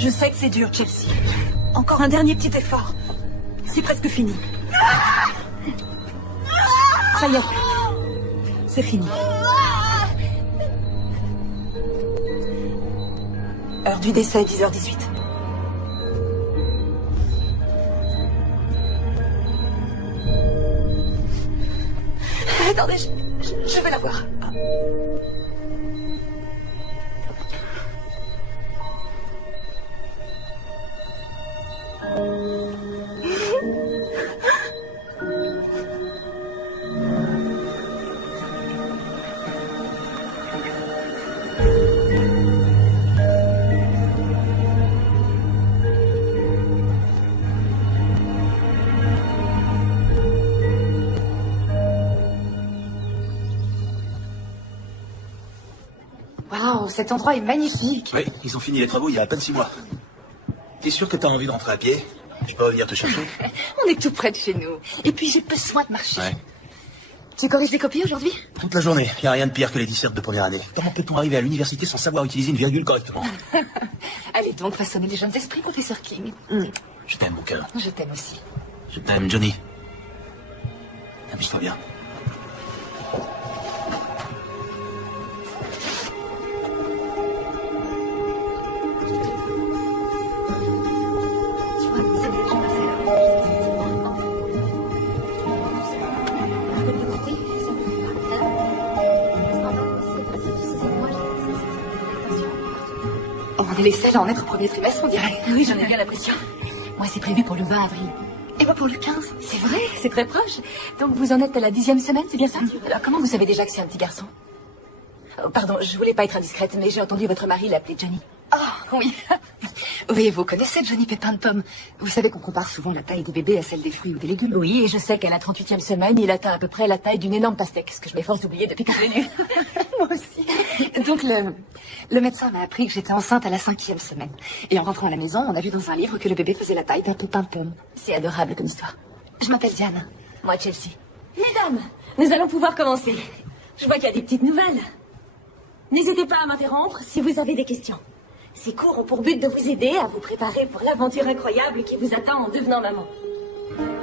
Je sais que c'est dur, Chelsea. Encore un dernier petit effort. C'est presque fini. Ça y est. C'est fini. Heure du décès, 10h18. Attendez, je vais la voir. Waouh, cet endroit est magnifique. Oui, ils ont fini les travaux il y a à peine 6 mois. T'es sûr que t'as envie de rentrer à pied? Je peux revenir te chercher? On est tout près de chez nous. Et puis j'ai besoin de marcher. Ouais. Tu corriges les copies aujourd'hui? Toute la journée. Y a rien de pire que les dissertes de première année. Comment peut-on arriver à l'université sans savoir utiliser une virgule correctement? Allez donc façonner les jeunes esprits, professeur King. Je t'aime, mon cœur. Je t'aime aussi. Je t'aime, Johnny. Amuse-toi bien. On est les seuls à en être au premier trimestre, on dirait. Oui, j'en ai bien l'impression. Moi, c'est prévu pour le 20 avril. Et moi pour le 15. C'est vrai, c'est très proche. Donc vous en êtes à la 10e semaine, c'est bien ça? Alors comment vous savez déjà que c'est un petit garçon? Oh, pardon, je voulais pas être indiscrète, mais j'ai entendu votre mari l'appeler Johnny. Ah, oui. Oui, vous connaissez Johnny Pépin de Pomme. Vous savez qu'on compare souvent la taille des bébés à celle des fruits ou des légumes. Oui, et je sais qu'à la 38e semaine, il atteint à peu près la taille d'une énorme pastèque, ce que je m'efforce d'oublier depuis que je l'ai lu. Moi aussi. Donc le médecin m'a appris que j'étais enceinte à la 5e semaine. Et en rentrant à la maison, on a vu dans un livre que le bébé faisait la taille d'un pépin de pomme. C'est adorable comme histoire. Je m'appelle Diane. Moi, Chelsea. Mesdames, nous allons pouvoir commencer. Je vois qu'il y a des petites nouvelles. N'hésitez pas à m'interrompre si vous avez des questions. Ces cours ont pour but de vous aider à vous préparer pour l'aventure incroyable qui vous attend en devenant maman.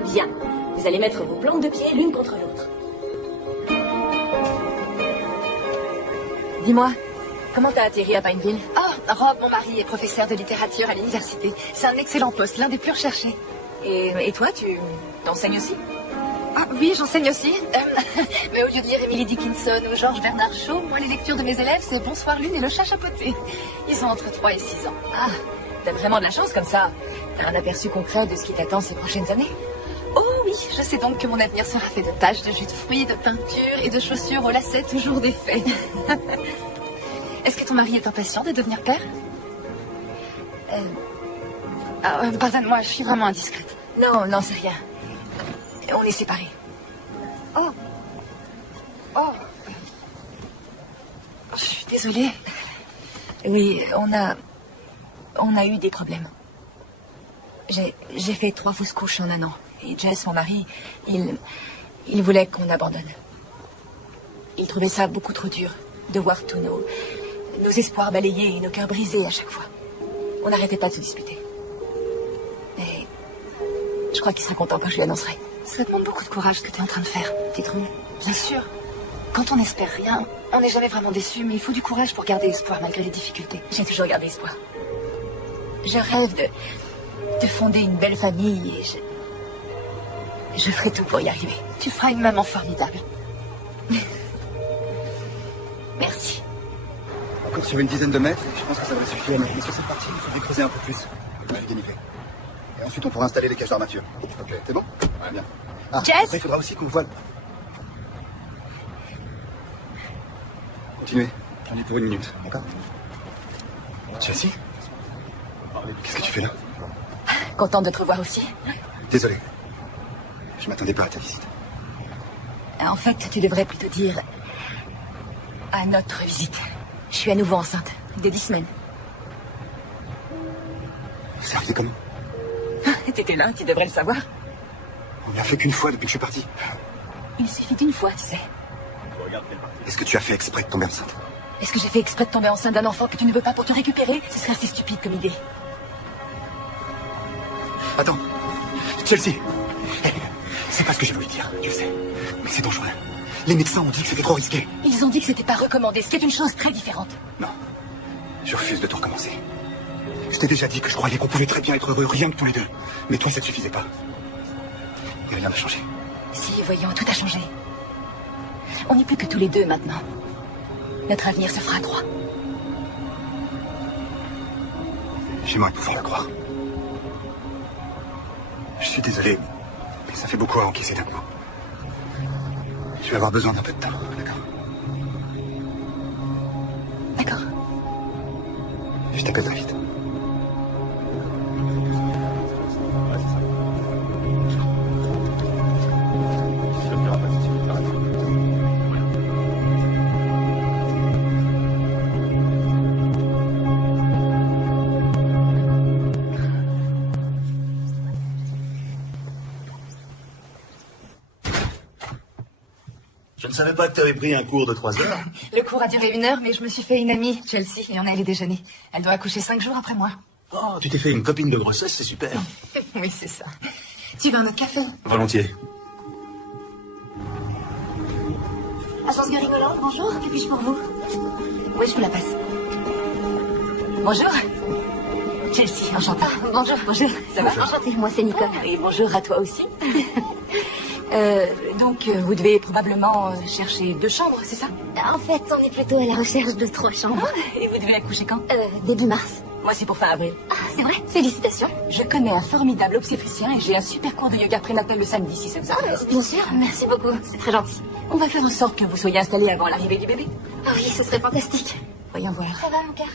Bien, vous allez mettre vos plantes de pied l'une contre l'autre. Dis-moi, comment t'as atterri à Pineville? Ah, Rob, mon mari, est professeur de littérature à l'université. C'est un excellent poste, l'un des plus recherchés. Et toi, tu t'enseignes aussi? Ah oui, j'enseigne aussi. Mais au lieu de lire Emily Dickinson ou Georges Bernard Shaw, moi, les lectures de mes élèves, c'est Bonsoir Lune et Le Chat Chapeauté. Ils ont entre 3 et 6 ans. Ah, t'as vraiment de la chance comme ça. T'as un aperçu concret de ce qui t'attend ces prochaines années. Oh oui, je sais donc que mon avenir sera fait de taches, de jus de fruits, de peinture et de chaussures aux lacets toujours défaits. Est-ce que ton mari est impatient de devenir père? Pardonne-moi, je suis vraiment indiscrète. Non, c'est rien. On est séparés. Oh. Je suis désolée. Oui, on a eu des problèmes. J'ai fait 3 fausses couches en un an. Et Jess, mon mari, il voulait qu'on abandonne. Il trouvait ça beaucoup trop dur de voir tous nos espoirs balayés et nos cœurs brisés à chaque fois. On n'arrêtait pas de se disputer. Mais je crois qu'il sera content quand je lui annoncerai. Ça demande beaucoup de courage ce que tu es en train de faire. Tu trouves? Bien sûr. Quand on n'espère rien, on n'est jamais vraiment déçu, mais il faut du courage pour garder espoir malgré les difficultés. J'ai toujours gardé espoir. Je rêve de fonder une belle famille et je ferai tout pour y arriver. Tu feras une maman formidable. Merci. Encore sur une dizaine de mètres, je pense que ça va suffire. Mais sur cette partie, il faut décreuser un peu plus. Ouais, dénivelé. Et ensuite, on pourra installer les cages d'armature. Ok, c'est bon? Ouais, bien. Ah, Jess! après, il faudra aussi qu'on voile. Continuez. J'en ai pour 1 minute, d'accord? Chelsea? Qu'est-ce que tu fais là? Contente de te revoir aussi. Désolé. Je m'attendais pas à ta visite. En fait, tu devrais plutôt dire à notre visite. Je suis à nouveau enceinte, de 10 semaines. C'est arrivé comment? T'étais là, tu devrais le savoir. On n'y a fait qu'une fois depuis que je suis parti. Il suffit d'une fois, tu sais. Est-ce que tu as fait exprès de tomber enceinte? Est-ce que j'ai fait exprès de tomber enceinte d'un enfant que tu ne veux pas pour te récupérer? Ce serait assez stupide comme idée. Attends. Chelsea. Hey, c'est pas ce que je voulais dire, tu le sais. Mais c'est dangereux. Les médecins ont dit que c'était trop risqué. Ils ont dit que c'était pas recommandé, ce qui est une chose très différente. Non. Je refuse de tout recommencer. Je t'ai déjà dit que je croyais qu'on pouvait très bien être heureux, rien que tous les deux. Mais toi, ça ne suffisait pas. Et rien n'a changé. Si, voyons, tout a changé. On n'est plus que tous les deux maintenant. Notre avenir se fera à trois. J'aimerais pouvoir le croire. Je suis désolé, mais ça fait beaucoup à encaisser d'un coup. Je vais avoir besoin d'un peu de temps, d'accord? D'accord. Je t'appelle très vite. Je ne savais pas que tu avais pris un cours de 3 heures. Le cours a duré 1 heure, mais je me suis fait une amie, Chelsea, et on est allé déjeuner. Elle doit accoucher 5 jours après moi. Oh, tu t'es fait une copine de grossesse, c'est super. Oui, c'est ça. Tu veux un autre café? Volontiers. Agence Gringoland, bonjour, que puis-je pour vous? Oui, je vous la passe. Bonjour. Chelsea, enchantée. Bonjour. Bonjour, ça va? Enchantée, moi c'est Nicole. Et bonjour à toi aussi. Donc, vous devez probablement chercher 2 chambres, c'est ça? En fait, on est plutôt à la recherche de 3 chambres. Et vous devez accoucher quand? Début mars. Moi, c'est pour fin avril. Ah, c'est vrai? Félicitations. Je connais un formidable obstétricien et j'ai un super cours de yoga prénatal le samedi, si ça vous intéresse. Bien sûr, merci beaucoup, c'est très gentil. On va faire en sorte que vous soyez installés avant l'arrivée du bébé. Ah oui, ce serait fantastique. Voyons voir. Ça va, mon cœur?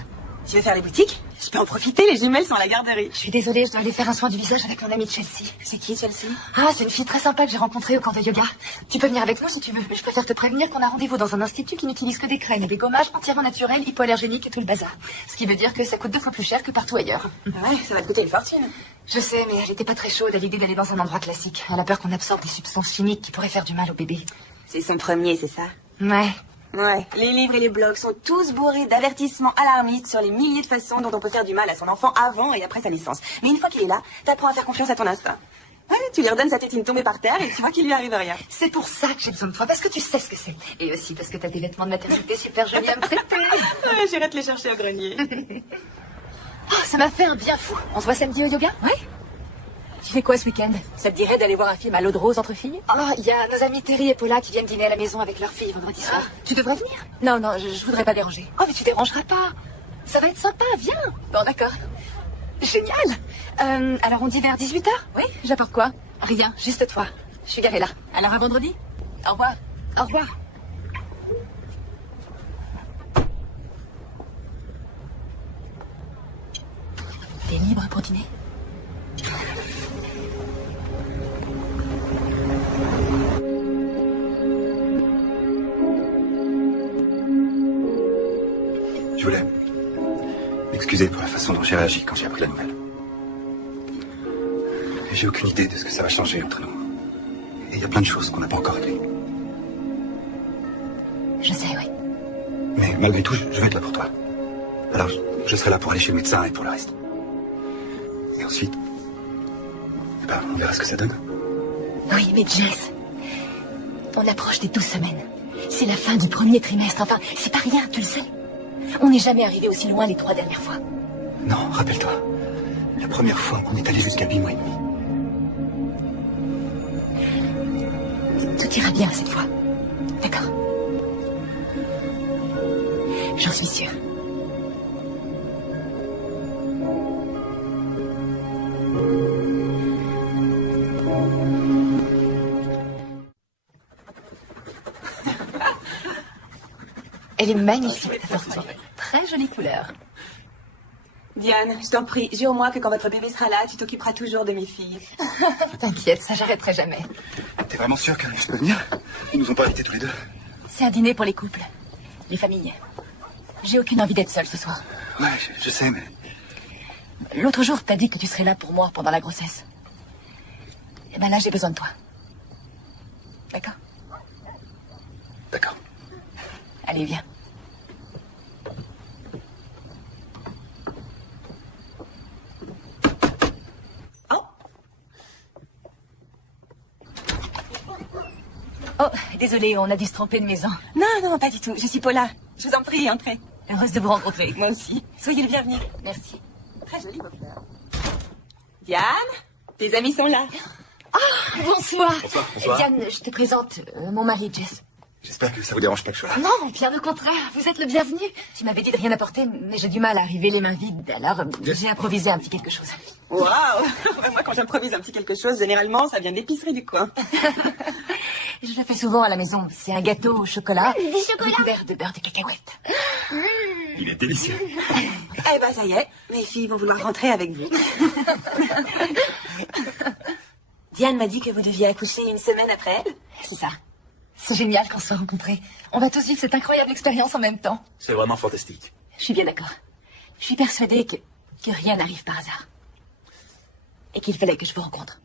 Tu veux faire les boutiques? Je peux en profiter, les jumelles sont à la garderie. Je suis désolée, je dois aller faire un soin du visage avec mon amie Chelsea. C'est qui, Chelsea? Ah, c'est une fille très sympa que j'ai rencontrée au camp de yoga. Tu peux venir avec nous si tu veux. Mais je préfère te prévenir qu'on a rendez-vous dans un institut qui n'utilise que des crèmes et des gommages entièrement naturels, hypoallergéniques et tout le bazar. Ce qui veut dire que ça coûte 2 fois plus cher que partout ailleurs. Ouais, ça va te coûter une fortune. Je sais, mais elle était pas très chaude à l'idée d'aller dans un endroit classique. Elle a peur qu'on absorbe des substances chimiques qui pourraient faire du mal au bébé. C'est son premier, c'est ça? Ouais. Ouais, les livres et les blogs sont tous bourrés d'avertissements alarmistes sur les milliers de façons dont on peut faire du mal à son enfant avant et après sa naissance. Mais une fois qu'il est là, t'apprends à faire confiance à ton instinct. Ouais, tu lui redonnes sa tétine tombée par terre et tu vois qu'il lui arrive rien. C'est pour ça que j'ai besoin de toi, parce que tu sais ce que c'est. Et aussi parce que t'as des vêtements de maternité super jolis à me prêter. Ouais, j'irai te les chercher au grenier. Oh, ça m'a fait un bien fou. On se voit samedi au yoga? Ouais. Tu fais quoi ce week-end? Ça te dirait d'aller voir un film à l'eau de rose entre filles? Oh, il y a nos amis Terry et Paula qui viennent dîner à la maison avec leur fille vendredi soir. Tu devrais venir? Non, non, je voudrais pas déranger. Oh, mais tu dérangeras pas. Ça va être sympa, viens. Bon, d'accord. Génial. Alors on dit vers 18h? Oui, j'apporte quoi? Rien, juste toi. Je suis garée là. Alors à vendredi? Au revoir. Au revoir. T'es libre pour dîner? Je voulais m'excuser pour la façon dont j'ai réagi quand j'ai appris la nouvelle. J'ai aucune idée de ce que ça va changer entre nous. Et il y a plein de choses qu'on n'a pas encore réglées. Je sais, oui. Mais malgré tout, je vais être là pour toi. Alors, je serai là pour aller chez le médecin et pour le reste. Et ensuite, eh ben, on verra ce que ça donne. Oui, mais Jess, on approche des 12 semaines. C'est la fin du premier trimestre. Enfin, c'est pas rien, tu le sais. On n'est jamais arrivé aussi loin les 3 dernières fois. Non, rappelle-toi. La première fois, on est allé jusqu'à 8 mois et demi. Tout ira bien cette fois. D'accord? J'en suis sûre. Elle est magnifique, ta tortue. Très jolie couleur. Diane, je t'en prie, jure-moi que quand votre bébé sera là, tu t'occuperas toujours de mes filles. T'inquiète, ça j'arrêterai jamais. T'es vraiment sûr que je peux venir? Ils nous ont pas invités tous les deux. C'est un dîner pour les couples, les familles. J'ai aucune envie d'être seule ce soir. Ouais, je sais, mais... L'autre jour, t'as dit que tu serais là pour moi pendant la grossesse. Et ben là, j'ai besoin de toi. D'accord? D'accord. Allez, viens. Oh, Oh, désolée, on a dû se tromper de maison. Non, non, pas du tout. Je suis Paula. Je vous en prie, entrez. Heureuse de vous rencontrer. Moi aussi. Soyez le bienvenu. Merci. Très joli, vos fleurs. Diane, tes amis sont là. Bonsoir. Bonsoir. Diane, je te présente mon mari, Jess. J'espère que ça vous dérange pas que je sois là. Non, bien au contraire, vous êtes le bienvenu. Tu m'avais dit de rien apporter, mais j'ai du mal à arriver les mains vides, alors j'ai improvisé un petit quelque chose. Waouh. Moi, quand j'improvise un petit quelque chose, généralement, ça vient d'épicerie du coin. Je le fais souvent à la maison. C'est un gâteau au chocolat. Des chocolats recouvert de beurre de cacahuète. Il est délicieux. Eh ben, ça y est. Mes filles vont vouloir rentrer avec vous. Diane m'a dit que vous deviez accoucher une semaine après elle. C'est ça. C'est génial qu'on se soit rencontrés. On va tous vivre cette incroyable expérience en même temps. C'est vraiment fantastique. Je suis bien d'accord. Je suis persuadée que rien n'arrive par hasard. Et qu'il fallait que je vous rencontre.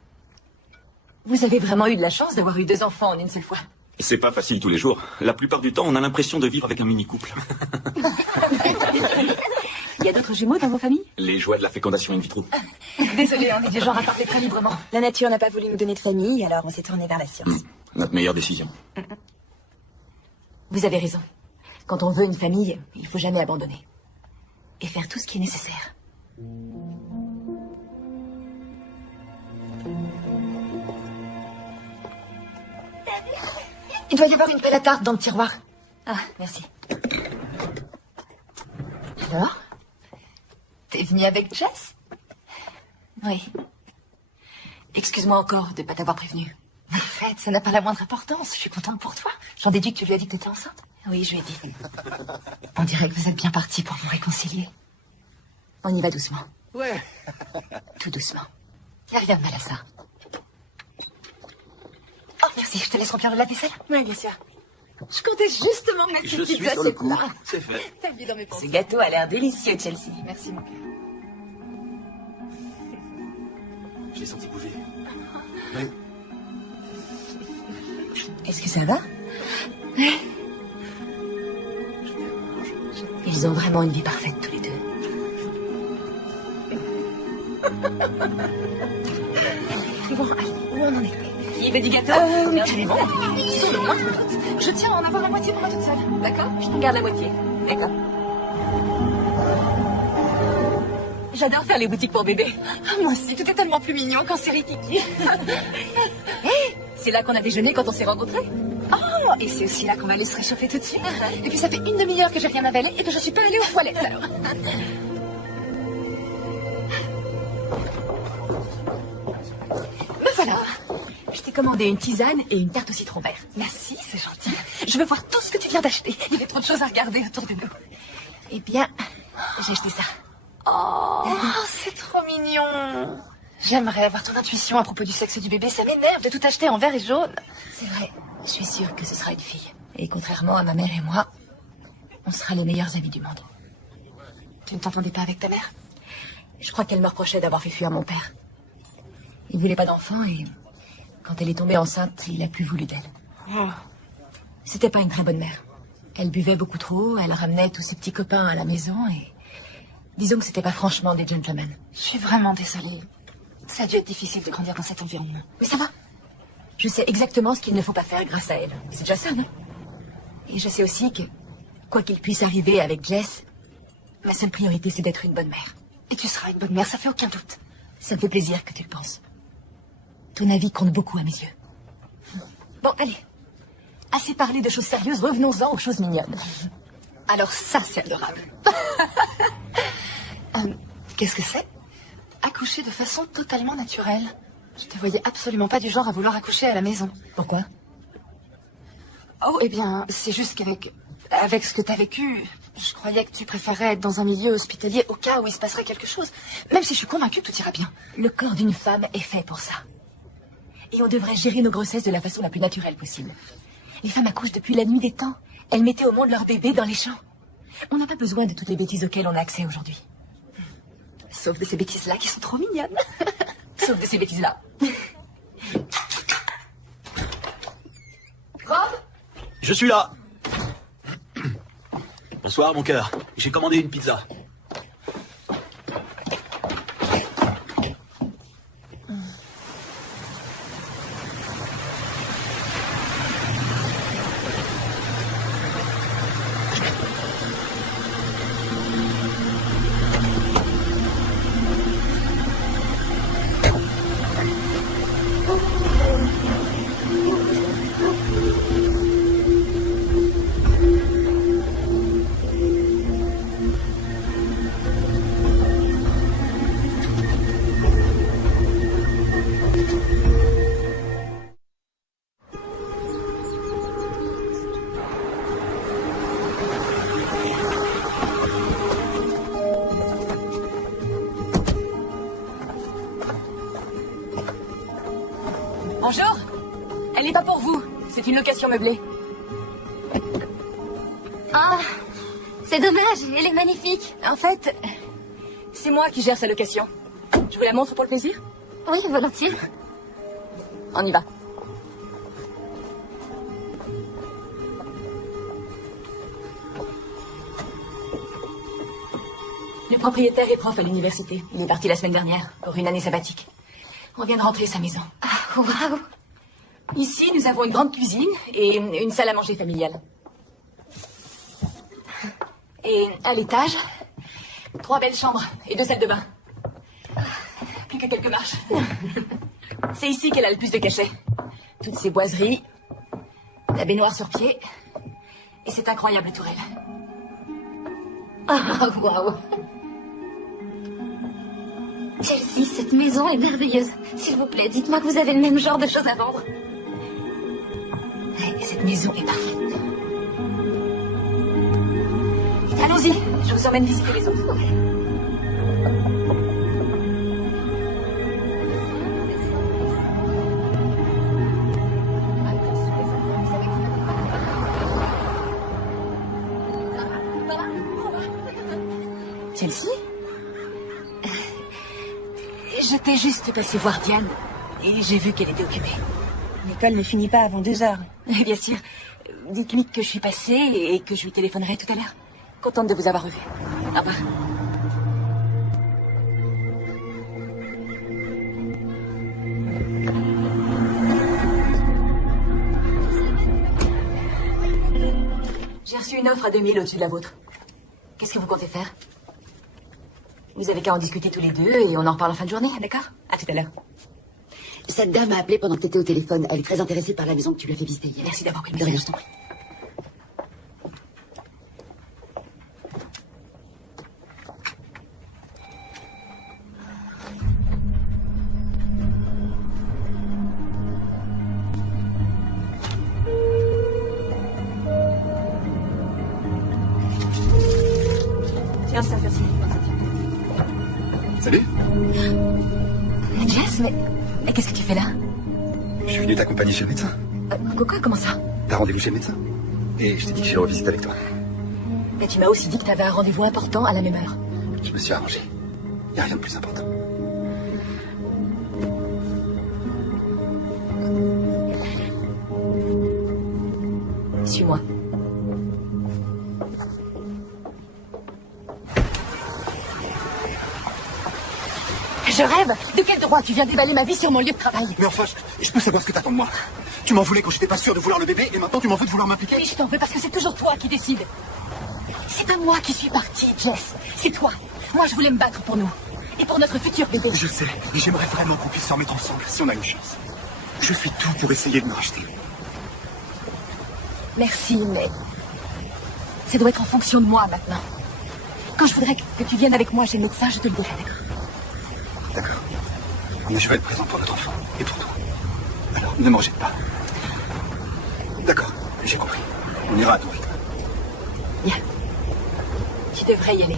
Vous avez vraiment eu de la chance d'avoir eu 2 enfants en une seule fois. C'est pas facile tous les jours. La plupart du temps, on a l'impression de vivre avec un mini-couple. Il y a d'autres jumeaux dans vos familles? Les joies de la fécondation in vitro. Désolée, on est du genre à parler très librement. La nature n'a pas voulu nous donner de famille, alors on s'est tourné vers la science. Notre meilleure décision. Vous avez raison. Quand on veut une famille, il faut jamais abandonner. Et faire tout ce qui est nécessaire. Il doit y avoir une pelle à tarte dans le tiroir. Ah, merci. Alors? T'es venue avec Jess? Oui. Excuse-moi encore de ne pas t'avoir prévenu. Arrête, ça n'a pas la moindre importance. Je suis contente pour toi. J'en déduis que tu lui as dit que t'étais enceinte. Oui, je lui ai dit. On dirait que vous êtes bien partis pour vous réconcilier. On y va doucement. Ouais. Tout doucement. Y a rien de mal à ça. Oh, merci. Je te laisse remplir le lave-vaisselle. Oui, bien sûr. Je comptais justement mettre Je cette suis pizza sur le cette coup. là. C'est fait. T'as vu dans mes Ce pensées. gâteau a l'air délicieux, Chelsea. Merci, mon cœur. Je l'ai senti bouger. Est-ce que ça va? Ils ont vraiment une vie parfaite, tous les deux. Bon, allez, où on en était? Il veut du gâteau? Absolument. Sur le moindre doute. Je tiens à en avoir la moitié pour moi toute seule. D'accord? Je t'en garde la moitié. D'accord. J'adore faire les boutiques pour bébé. Ah, moi aussi, tout est tellement plus mignon quand c'est Rikiki. C'est là qu'on a déjeuné quand on s'est rencontrés. Oh, et c'est aussi là qu'on va aller se réchauffer tout de suite. Et puis ça fait une demi-heure que j'ai rien avalé et que je suis pas allée aux toilettes alors. Me voilà. Je t'ai commandé une tisane et une tarte au citron vert. Merci, c'est gentil. Je veux voir tout ce que tu viens d'acheter. Il y a trop de choses à regarder autour de nous. Eh bien, j'ai acheté ça. Oh, c'est trop mignon. J'aimerais avoir ton intuition à propos du sexe du bébé. Ça m'énerve de tout acheter en vert et jaune. C'est vrai, je suis sûre que ce sera une fille. Et contrairement à ma mère et moi, on sera les meilleurs amis du monde. Tu ne t'entendais pas avec ta mère? Je crois qu'elle me reprochait d'avoir fait fuir mon père. Il voulait pas d'enfant et quand elle est tombée enceinte, il a plus voulu d'elle. Oh. C'était pas une très bonne mère. Elle buvait beaucoup trop, elle ramenait tous ses petits copains à la maison et... Disons que c'était pas franchement des gentlemen. Je suis vraiment désolée. Ça a dû être difficile de grandir dans cet environnement. Mais ça va. Je sais exactement ce qu'il ne faut pas faire grâce à elle. C'est déjà ça, non? Et je sais aussi que, quoi qu'il puisse arriver avec Jess, ma seule priorité, c'est d'être une bonne mère. Et tu seras une bonne mère, ça fait aucun doute. Ça me fait plaisir que tu le penses. Ton avis compte beaucoup à mes yeux. Bon, allez. Assez parlé de choses sérieuses, revenons-en aux choses mignonnes. Alors ça, c'est adorable. Qu'est-ce que c'est? Accoucher de façon totalement naturelle. Je te voyais absolument pas du genre à vouloir accoucher à la maison. Pourquoi? Oh, eh bien, c'est juste qu'avec ce que t'as vécu, je croyais que tu préférais être dans un milieu hospitalier au cas où il se passerait quelque chose. Même si je suis convaincue que tout ira bien. Le corps d'une femme est fait pour ça. Et on devrait gérer nos grossesses de la façon la plus naturelle possible. Les femmes accouchent depuis la nuit des temps. Elles mettaient au monde leur bébé dans les champs. On n'a pas besoin de toutes les bêtises auxquelles on a accès aujourd'hui. Sauf de ces bêtises-là qui sont trop mignonnes. Sauf de ces bêtises-là. Rob? Je suis là. Bonsoir, mon cœur. J'ai commandé une pizza. Bonjour. Elle n'est pas pour vous. C'est une location meublée. Ah, c'est dommage, elle est magnifique. En fait, c'est moi qui gère sa location. Je vous la montre pour le plaisir? Oui, volontiers. On y va. Le propriétaire est prof à l'université. Il est parti la semaine dernière pour une année sabbatique. On vient de rentrer à sa maison. Ah, waouh. Ici, nous avons une grande cuisine et une salle à manger familiale. Et à l'étage, 3 belles chambres et 2 salles de bain. Plus que quelques marches. C'est ici qu'elle a le plus de cachets. Toutes ces boiseries, la baignoire sur pied et cette incroyable tourelle. Ah, waouh. Chelsea, cette maison est merveilleuse. S'il vous plaît, dites-moi que vous avez le même genre de choses à vendre. Et cette maison est parfaite. Allons-y, je vous emmène visiter les autres. Chelsea? J'étais juste passée voir Diane et j'ai vu qu'elle était occupée. L'école ne finit pas avant 2 heures. Bien sûr. Dites-lui que je suis passée et que je lui téléphonerai tout à l'heure. Contente de vous avoir revu. Au revoir. J'ai reçu une offre à 2000 au-dessus de la vôtre. Qu'est-ce que vous comptez faire? Vous avez qu'à en discuter tous les deux et on en reparle en fin de journée, d'accord? À tout à l'heure. Cette dame m'a appelé pendant que tu étais au téléphone. Elle est très intéressée par la maison que tu lui as fait visiter hier. Merci d'avoir pris le De rien, message. je t'en prie. Tiens, ça fait Salut. Jess, mais qu'est-ce que tu fais là? Je suis venu t'accompagner chez le médecin. Quoi? Comment ça? T'as rendez-vous chez le médecin. Et je t'ai dit que j'irais revisiter avec toi. Mais tu m'as aussi dit que t'avais un rendez-vous important à la même heure. Je me suis arrangé. Y a rien de plus important. Suis-moi. Je rêve. De quel droit tu viens déballer ma vie sur mon lieu de travail? Mais enfin, je peux savoir ce que t'attends de moi. Tu m'en voulais quand j'étais pas sûr de vouloir le bébé, et maintenant tu m'en veux de vouloir m'impliquer. Oui, je t'en veux parce que c'est toujours toi qui décides. C'est pas moi qui suis partie, Jess. C'est toi. Moi, je voulais me battre pour nous. Et pour notre futur bébé. Je sais, et j'aimerais vraiment qu'on puisse s'en mettre ensemble, si on a une chance. Je fais tout pour essayer de me racheter. Merci, mais... ça doit être en fonction de moi, maintenant. Quand je voudrais que tu viennes avec moi chez le médecin, je te le dirai, d'accord? D'accord. Mais je vais être présent pour notre enfant, et pour toi. Alors, ne m'en jette pas. D'accord, j'ai compris. On ira à ton rythme. Bien. Tu devrais y aller.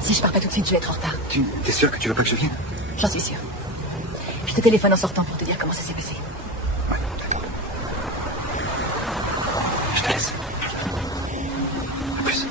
Si je pars pas tout de suite, je vais être en retard. Tu es sûr que tu veux pas que je vienne? J'en suis sûre. Je te téléphone en sortant pour te dire comment ça s'est passé. Ouais, d'accord. Je te laisse. À plus.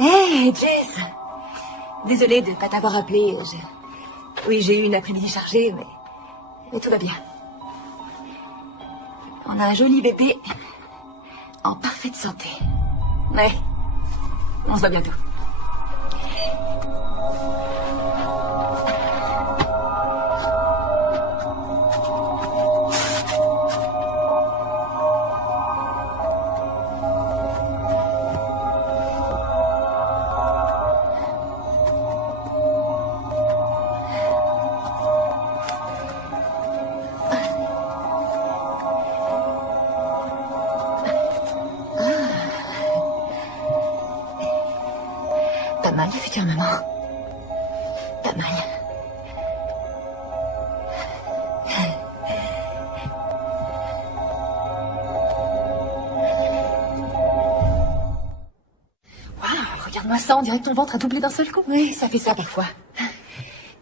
Hé, Jess. Désolée de ne pas t'avoir appelé. Oui, j'ai eu une après-midi chargée, mais tout va bien. On a un joli bébé en parfaite santé. Ouais. On se voit bientôt. Pas mal, future maman. Pas mal. Waouh, regarde-moi ça, on dirait que ton ventre a doublé d'un seul coup. Oui, ça fait ça parfois.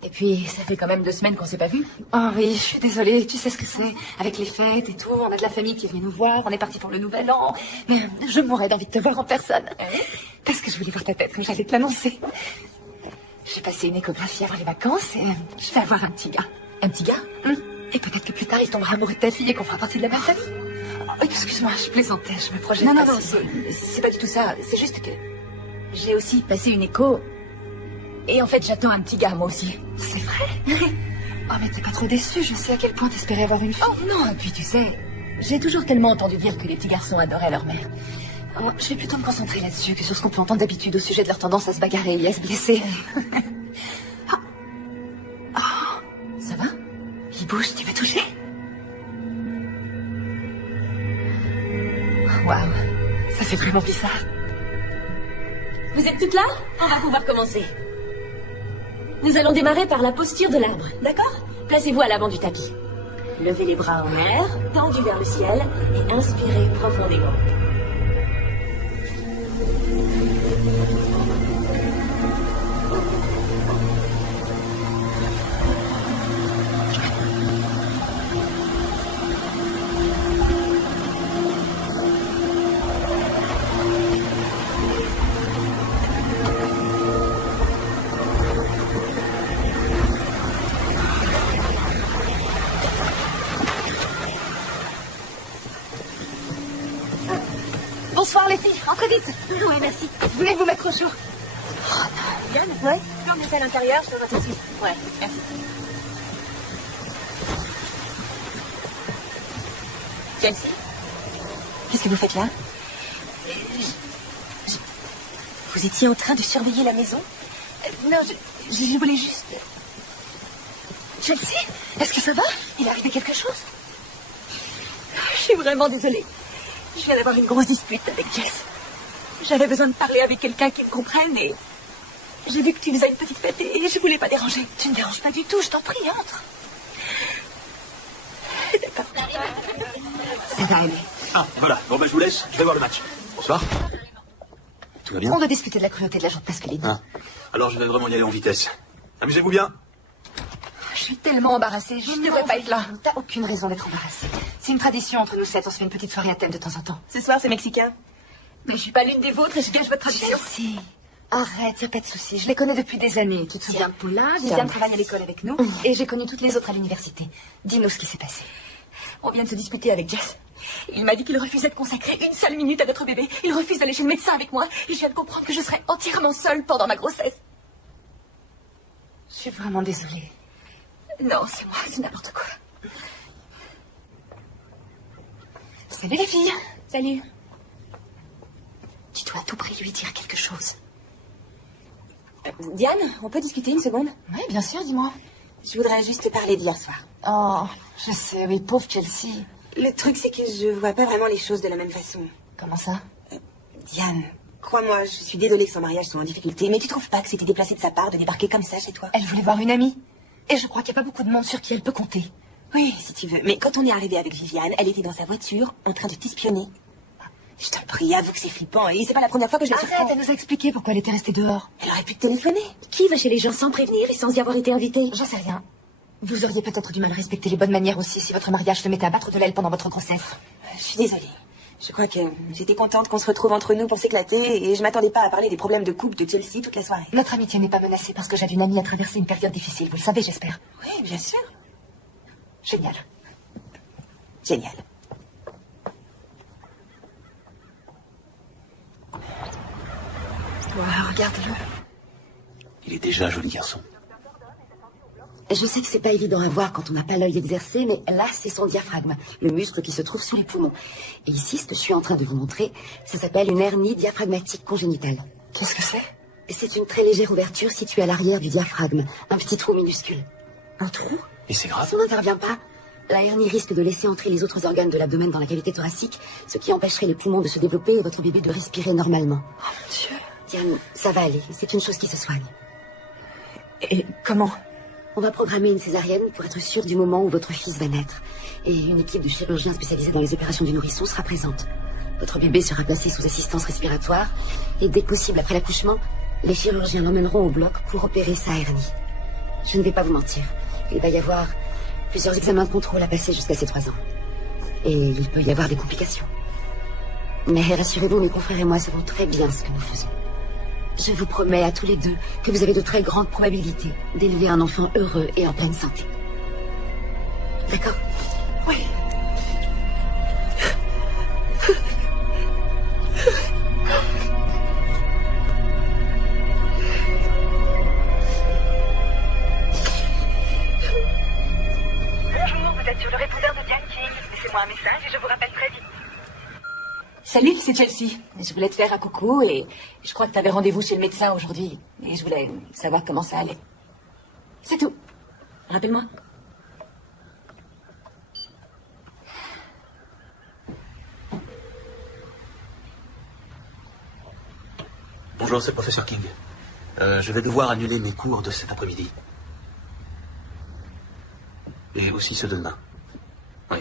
Et puis, ça fait quand même 2 semaines qu'on s'est pas vus. Oh oui, je suis désolée, tu sais ce que c'est. Avec les fêtes et tout, on a de la famille qui est venue nous voir, on est parti pour le nouvel an. Mais je mourrais d'envie de te voir en personne. Parce que je voulais voir ta tête comme j'allais te l'annoncer. J'ai passé une échographie avant les vacances et je vais avoir un petit gars. Un petit gars? Et peut-être que plus tard, il tombera amoureux de ta fille et qu'on fera partie de la même famille. Oh, excuse-moi, je plaisantais, je me projette. Non, pas si- c'est pas du tout ça. C'est juste que j'ai aussi passé une écho. Et en fait, j'attends un petit gars, moi aussi. C'est vrai? Oh, mais t'es pas trop déçue, je sais à quel point t'espérais avoir une fille. Oh non, et puis tu sais, j'ai toujours tellement entendu dire que les petits garçons adoraient leur mère. Oh, je vais plutôt me concentrer là-dessus que sur ce qu'on peut entendre d'habitude au sujet de leur tendance à se bagarrer et à se blesser. Ça va? Il bouge, tu veux toucher? Waouh. Ça fait vraiment bizarre. Vous êtes toutes là? On va pouvoir commencer. Nous allons démarrer par la posture de l'arbre, d'accord? Placez-vous à l'avant du tapis. Levez les bras en l'air, tendus vers le ciel et inspirez profondément. Bonsoir les filles, entrez vite. Ouais, merci. Venez vous mettre au chaud. Yann? Ouais? Tu peux emmener ça à l'intérieur, je te vois tout de suite. Ouais, merci. Chelsea, qu'est-ce que vous faites là? Vous étiez en train de surveiller la maison? Non, je voulais juste... Chelsea, est-ce que ça va? Il est arrivé quelque chose? Je suis vraiment désolée. Je viens d'avoir une grosse dispute avec Jess. J'avais besoin de parler avec quelqu'un qui me comprenne et... J'ai vu que tu faisais une petite fête et je voulais pas déranger. Tu ne déranges pas du tout, je t'en prie, entre. D'accord. Ça va aller. Ah, voilà. Bon, ben, je vous laisse. Je vais voir le match. Bonsoir. Tout va bien? On doit discuter de la cruauté de la jante masculine. Ah. Alors, je vais vraiment y aller en vitesse. Amusez-vous bien. Je suis tellement embarrassée, je ne devrais pas être là. T'as aucune raison d'être embarrassée. C'est une tradition entre nous 7, on se fait une petite soirée à thème de temps en temps. Ce soir, c'est mexicain. Mais je suis pas l'une des vôtres et je gâche votre tradition. Chelsea, arrête, y a pas de souci. Je les connais depuis des années. Tu te souviens de Paula? Viviane travaille à l'école avec nous. Et j'ai connu toutes les autres à l'université. Dis-nous ce qui s'est passé. On vient de se disputer avec Jess. Il m'a dit qu'il refusait de consacrer une seule minute à notre bébé. Il refuse d'aller chez le médecin avec moi. Et je viens de comprendre que je serai entièrement seule pendant ma grossesse. Je suis vraiment désolée. Non, c'est moi, c'est n'importe quoi. Salut les filles. Salut. Tu dois à tout prix lui dire quelque chose. Diane, on peut discuter une seconde? Oui, bien sûr, dis-moi. Je voudrais juste te parler d'hier soir. Oh, je sais, oui, pauvre Chelsea. Le truc, c'est que je vois pas vraiment les choses de la même façon. Comment ça? Diane, crois-moi, je suis désolée que son mariage soit en difficulté, mais tu trouves pas que c'était déplacé de sa part de débarquer comme ça chez toi? Elle voulait voir une amie. Et je crois qu'il n'y a pas beaucoup de monde sur qui elle peut compter. Oui, si tu veux. Mais quand on est arrivé avec Viviane, elle était dans sa voiture, en train de t'espionner. Je t'en prie, avoue que c'est flippant, et c'est pas la première fois que je la surprends. Arrête, elle nous a expliqué pourquoi elle était restée dehors. Elle aurait pu te téléphoner. Qui va chez les gens sans prévenir et sans y avoir été invité? J'en sais rien. Vous auriez peut-être du mal à respecter les bonnes manières aussi si votre mariage se mettait à battre de l'aile pendant votre grossesse. Je suis désolée. Je crois que j'étais contente qu'on se retrouve entre nous pour s'éclater et je m'attendais pas à parler des problèmes de couple de Chelsea toute la soirée. Notre amitié n'est pas menacée parce que j'aide une amie à traverser une période difficile. Vous le savez, j'espère. Oui, bien sûr. Génial. Génial. Wow, regarde-le. Il est déjà un joli garçon. Je sais que c'est pas évident à voir quand on n'a pas l'œil exercé, mais là, c'est son diaphragme, le muscle qui se trouve sous les poumons. Et ici, ce que je suis en train de vous montrer, ça s'appelle une hernie diaphragmatique congénitale. Qu'est-ce que c'est? C'est une très légère ouverture située à l'arrière du diaphragme, un petit trou minuscule. Un trou? Et c'est grave? Si on n'intervient pas, la hernie risque de laisser entrer les autres organes de l'abdomen dans la cavité thoracique, ce qui empêcherait les poumons de se développer et votre bébé de respirer normalement. Oh mon Dieu. Diane, ça va aller, c'est une chose qui se soigne. Et comment? On va programmer une césarienne pour être sûr du moment où votre fils va naître. Et une équipe de chirurgiens spécialisés dans les opérations du nourrisson sera présente. Votre bébé sera placé sous assistance respiratoire et dès que possible après l'accouchement, les chirurgiens l'emmèneront au bloc pour opérer sa hernie. Je ne vais pas vous mentir, il va y avoir plusieurs examens de contrôle à passer jusqu'à ses 3 ans. Et il peut y avoir des complications. Mais rassurez-vous, mes confrères et moi savons très bien ce que nous faisons. Je vous promets à tous les deux que vous avez de très grandes probabilités d'élever un enfant heureux et en pleine santé. D'accord? Oui. Bonjour, vous êtes sur le répondeur de Diane King. Laissez-moi un message et je vous rappelle très vite. Salut, c'est Chelsea. Je voulais te faire un coucou et je crois que tu avais rendez-vous chez le médecin aujourd'hui. Et je voulais savoir comment ça allait. C'est tout. Rappelle-moi. Bonjour, c'est le professeur King. Je vais devoir annuler mes cours de cet après-midi. Et aussi ceux de demain. Oui.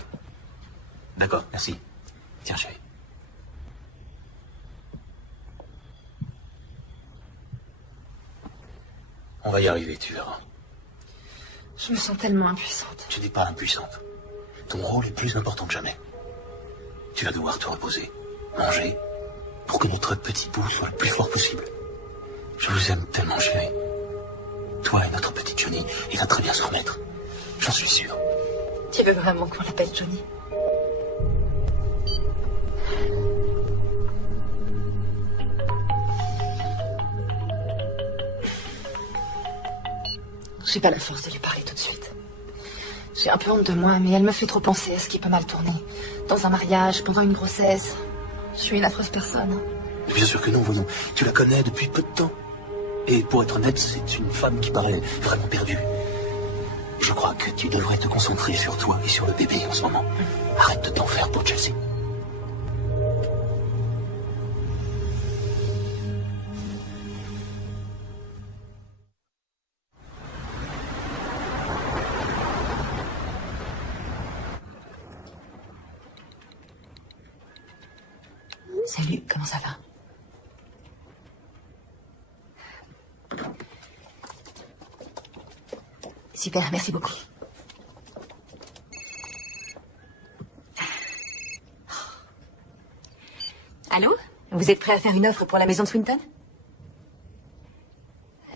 D'accord, merci. Tiens, chérie. On va y arriver, tu verras. Je me sens tellement impuissante. Tu n'es pas impuissante. Ton rôle est plus important que jamais. Tu vas devoir te reposer, manger, pour que notre petit bout soit le plus fort possible. Je vous aime tellement, chérie. Toi et notre petite Johnny, il va très bien se remettre. J'en suis sûr. Tu veux vraiment qu'on l'appelle Johnny? J'ai pas la force de lui parler tout de suite. J'ai un peu honte de moi, mais elle me fait trop penser à ce qui peut mal tourner. Dans un mariage, pendant une grossesse. Je suis une affreuse personne. Bien sûr que non, voyons. Tu la connais depuis peu de temps. Et pour être honnête, c'est une femme qui paraît vraiment perdue. Je crois que tu devrais te concentrer sur toi et sur le bébé en ce moment. Arrête de t'en faire pour Chelsea. Salut, comment ça va? Super, merci beaucoup. Allô? Vous êtes prêt à faire une offre pour la maison de Swinton?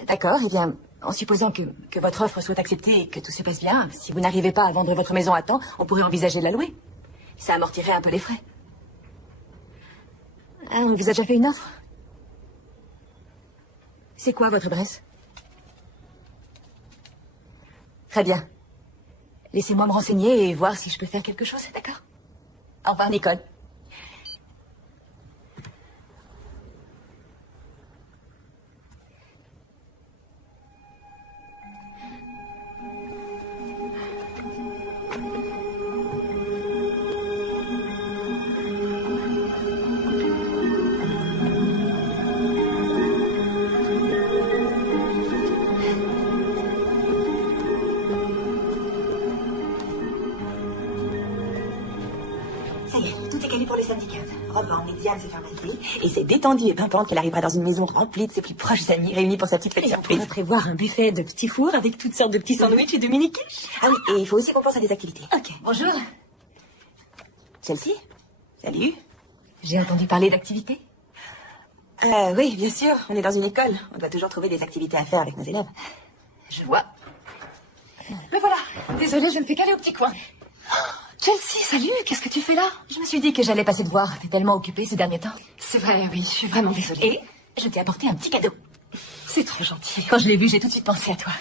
D'accord, eh bien, en supposant que votre offre soit acceptée et que tout se passe bien, si vous n'arrivez pas à vendre votre maison à temps, on pourrait envisager de la louer. Ça amortirait un peu les frais. Ah, on vous a déjà fait une offre? C'est quoi votre adresse? Très bien. Laissez-moi me renseigner et voir si je peux faire quelque chose, d'accord? Au revoir, Nicole. Ça y est, tout est calé pour le samedi 15. Revendre, Diane se faire masser. Et c'est détendu et pimpante qu'elle arrivera dans une maison remplie de ses plus proches amis réunis pour sa petite fête Et on surprise. pourrait prévoir un buffet de petits fours avec toutes sortes de petits sandwichs et de mini-quiches. Ah oui, et il faut aussi qu'on pense à des activités. Ok, bonjour. Chelsea? Salut. J'ai entendu parler d'activités. Oui, bien sûr. On est dans une école. On doit toujours trouver des activités à faire avec nos élèves. Je vois. Me voilà. Désolée, je ne fais qu'aller au petit coin. Chelsea, salut, qu'est-ce que tu fais là? Je me suis dit que j'allais passer te voir. T'es tellement occupée ces derniers temps. C'est vrai, oui, je suis vraiment désolée. Et je t'ai apporté un petit cadeau. C'est trop gentil. Quand je l'ai vu, j'ai tout de suite pensé à toi.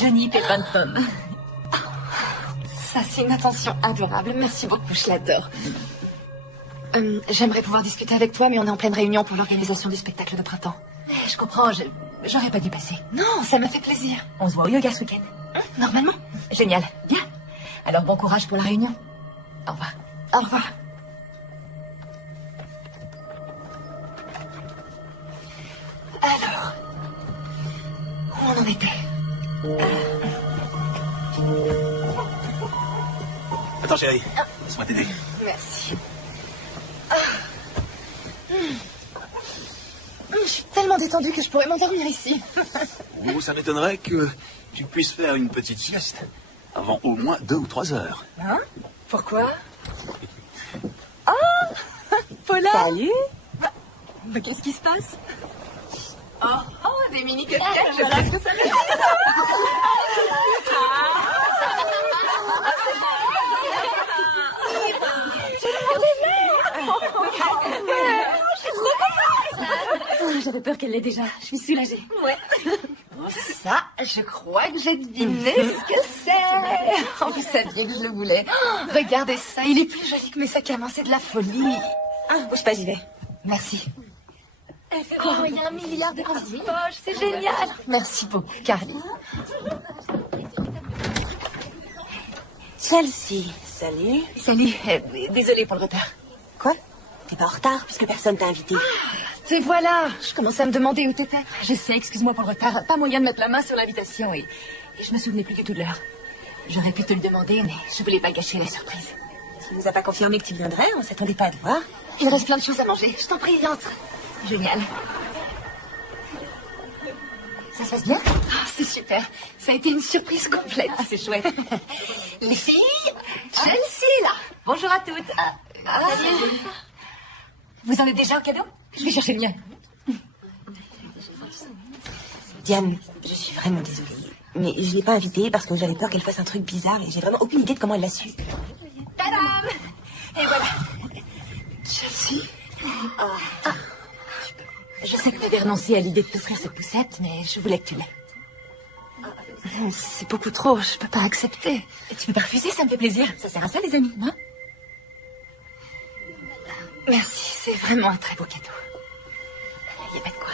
Johnny Pépin de Pomme. Ça, c'est une attention adorable. Merci beaucoup, je l'adore. J'aimerais pouvoir discuter avec toi, mais on est en pleine réunion pour l'organisation du spectacle de printemps. Je comprends, j'aurais pas dû passer. Non, ça m'a fait plaisir. On se voit au yoga ce week-end. Normalement. Génial. Bien. Alors, bon courage pour la réunion. Au revoir. Au revoir. Alors, où on en était? Attends, chérie. Laisse-moi t'aider. Merci. Je suis tellement détendue que je pourrais m'endormir ici. Ou ça m'étonnerait que tu puisses faire une petite sieste avant au moins 2 ou 3 heures. Hein? Pourquoi? Oh, Paula. Salut. Mais qu'est-ce qui se passe? Oh, des mini cupcakes, je sais ce que ça veut dire. J'avais peur qu'elle l'ait déjà. Je suis soulagée. Ouais. Ça, je crois que j'ai deviné ce que c'est. Oh, vous saviez que je le voulais. Oh, regardez ça, il est plus joli que mes sacs à main, c'est de la folie. Ah, bouge pas, j'y vais. Merci. Oh, il y a 1 milliard de petites poches, c'est génial. Merci beaucoup, Carly. Chelsea, salut. Salut, désolée pour le retard. Quoi? T'es pas en retard puisque personne t'a invité. Te voilà. Je commençais à me demander où t'étais. Je sais, excuse-moi pour le retard. Pas moyen de mettre la main sur l'invitation et je me souvenais plus du tout de l'heure. J'aurais pu te le demander, mais je voulais pas gâcher la surprise. Tu nous as pas confirmé que tu viendrais, on s'attendait pas à te voir. Il reste plein de choses à manger. Je t'en prie, entre. Génial. Ça se passe bien? Ah, c'est super. Ça a été une surprise complète. Ah, c'est chouette. Les filles, Chelsea, là. Bonjour à toutes. Salut. Vous en êtes déjà au cadeau? Je vais chercher le mien. Diane, je suis vraiment désolée. Mais je l'ai pas invitée parce que j'avais peur qu'elle fasse un truc bizarre et j'ai vraiment aucune idée de comment elle l'a su. Tadam! Et voilà. Chelsea. Ah. Je sais que tu avais renoncé à l'idée de t'offrir cette poussette, mais je voulais que tu l'aies. C'est beaucoup trop, je peux pas accepter. Et tu peux pas refuser, ça me fait plaisir. Ça sert à ça, les amis, non? Merci, c'est vraiment un très beau cadeau. Il y a pas de quoi.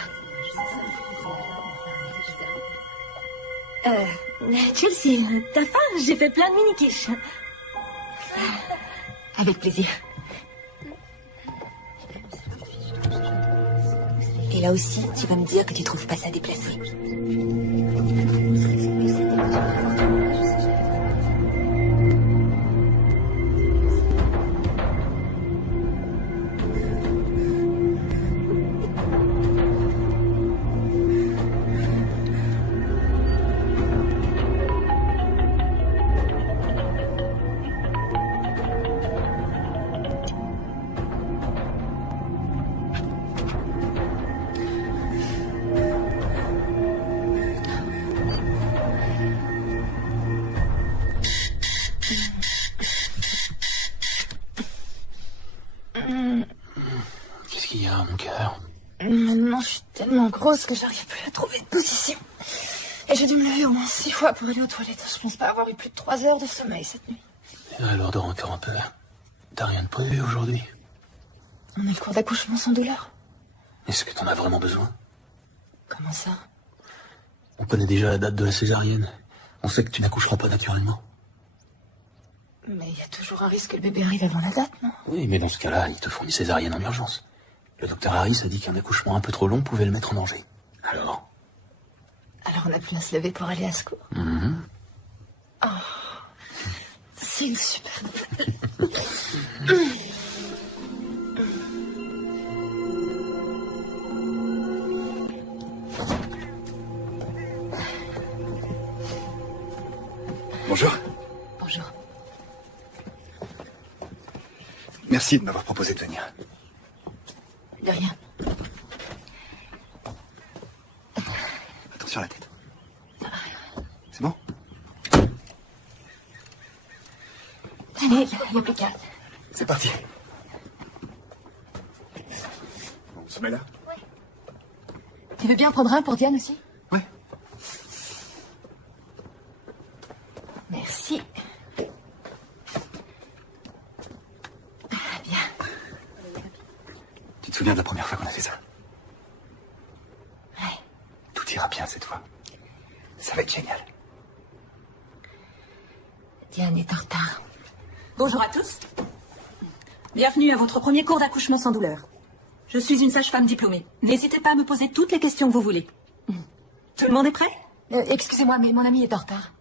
Chelsea, t'as faim? J'ai fait plein de mini-quiches. Avec plaisir. Et là aussi, tu vas me dire que tu trouves pas ça déplacé. Qu'est-ce qu'il y a, mon cœur? Maintenant, je suis tellement grosse que j'arrive plus à trouver de position. Et j'ai dû me lever au moins 6 fois pour aller aux toilettes. Je pense pas avoir eu plus de 3 heures de sommeil cette nuit. Alors, dors encore un peu. T'as rien de prévu aujourd'hui? On est le cours d'accouchement sans douleur. Est-ce que t'en as vraiment besoin? Comment ça? On connaît déjà la date de la césarienne. On sait que tu n'accoucheras pas naturellement. Mais il y a toujours un risque que le bébé arrive avant la date, non? Oui, mais dans ce cas-là, ils te font une césarienne en urgence. Le docteur Harris a dit qu'un accouchement un peu trop long pouvait le mettre en danger. Alors on n'a plus à se lever pour aller à secours. Oh, c'est une super nouvelle. Bonjour. Bonjour. Merci de m'avoir proposé de venir. De rien. Attention à la tête. C'est bon? Allez, il n'y a plus qu'à. C'est parti. On se met là? Tu veux bien prendre un pour Diane aussi? Ouais. Merci. Bien. Tu te souviens de la première fois qu'on a fait ça? Ouais. Tout ira bien cette fois. Ça va être génial. Diane est en retard. Bonjour à tous. Bienvenue à votre premier cours d'accouchement sans douleur. Je suis une sage-femme diplômée. N'hésitez pas à me poser toutes les questions que vous voulez. Tout le monde est prêt? Excusez-moi, mais mon ami est en retard.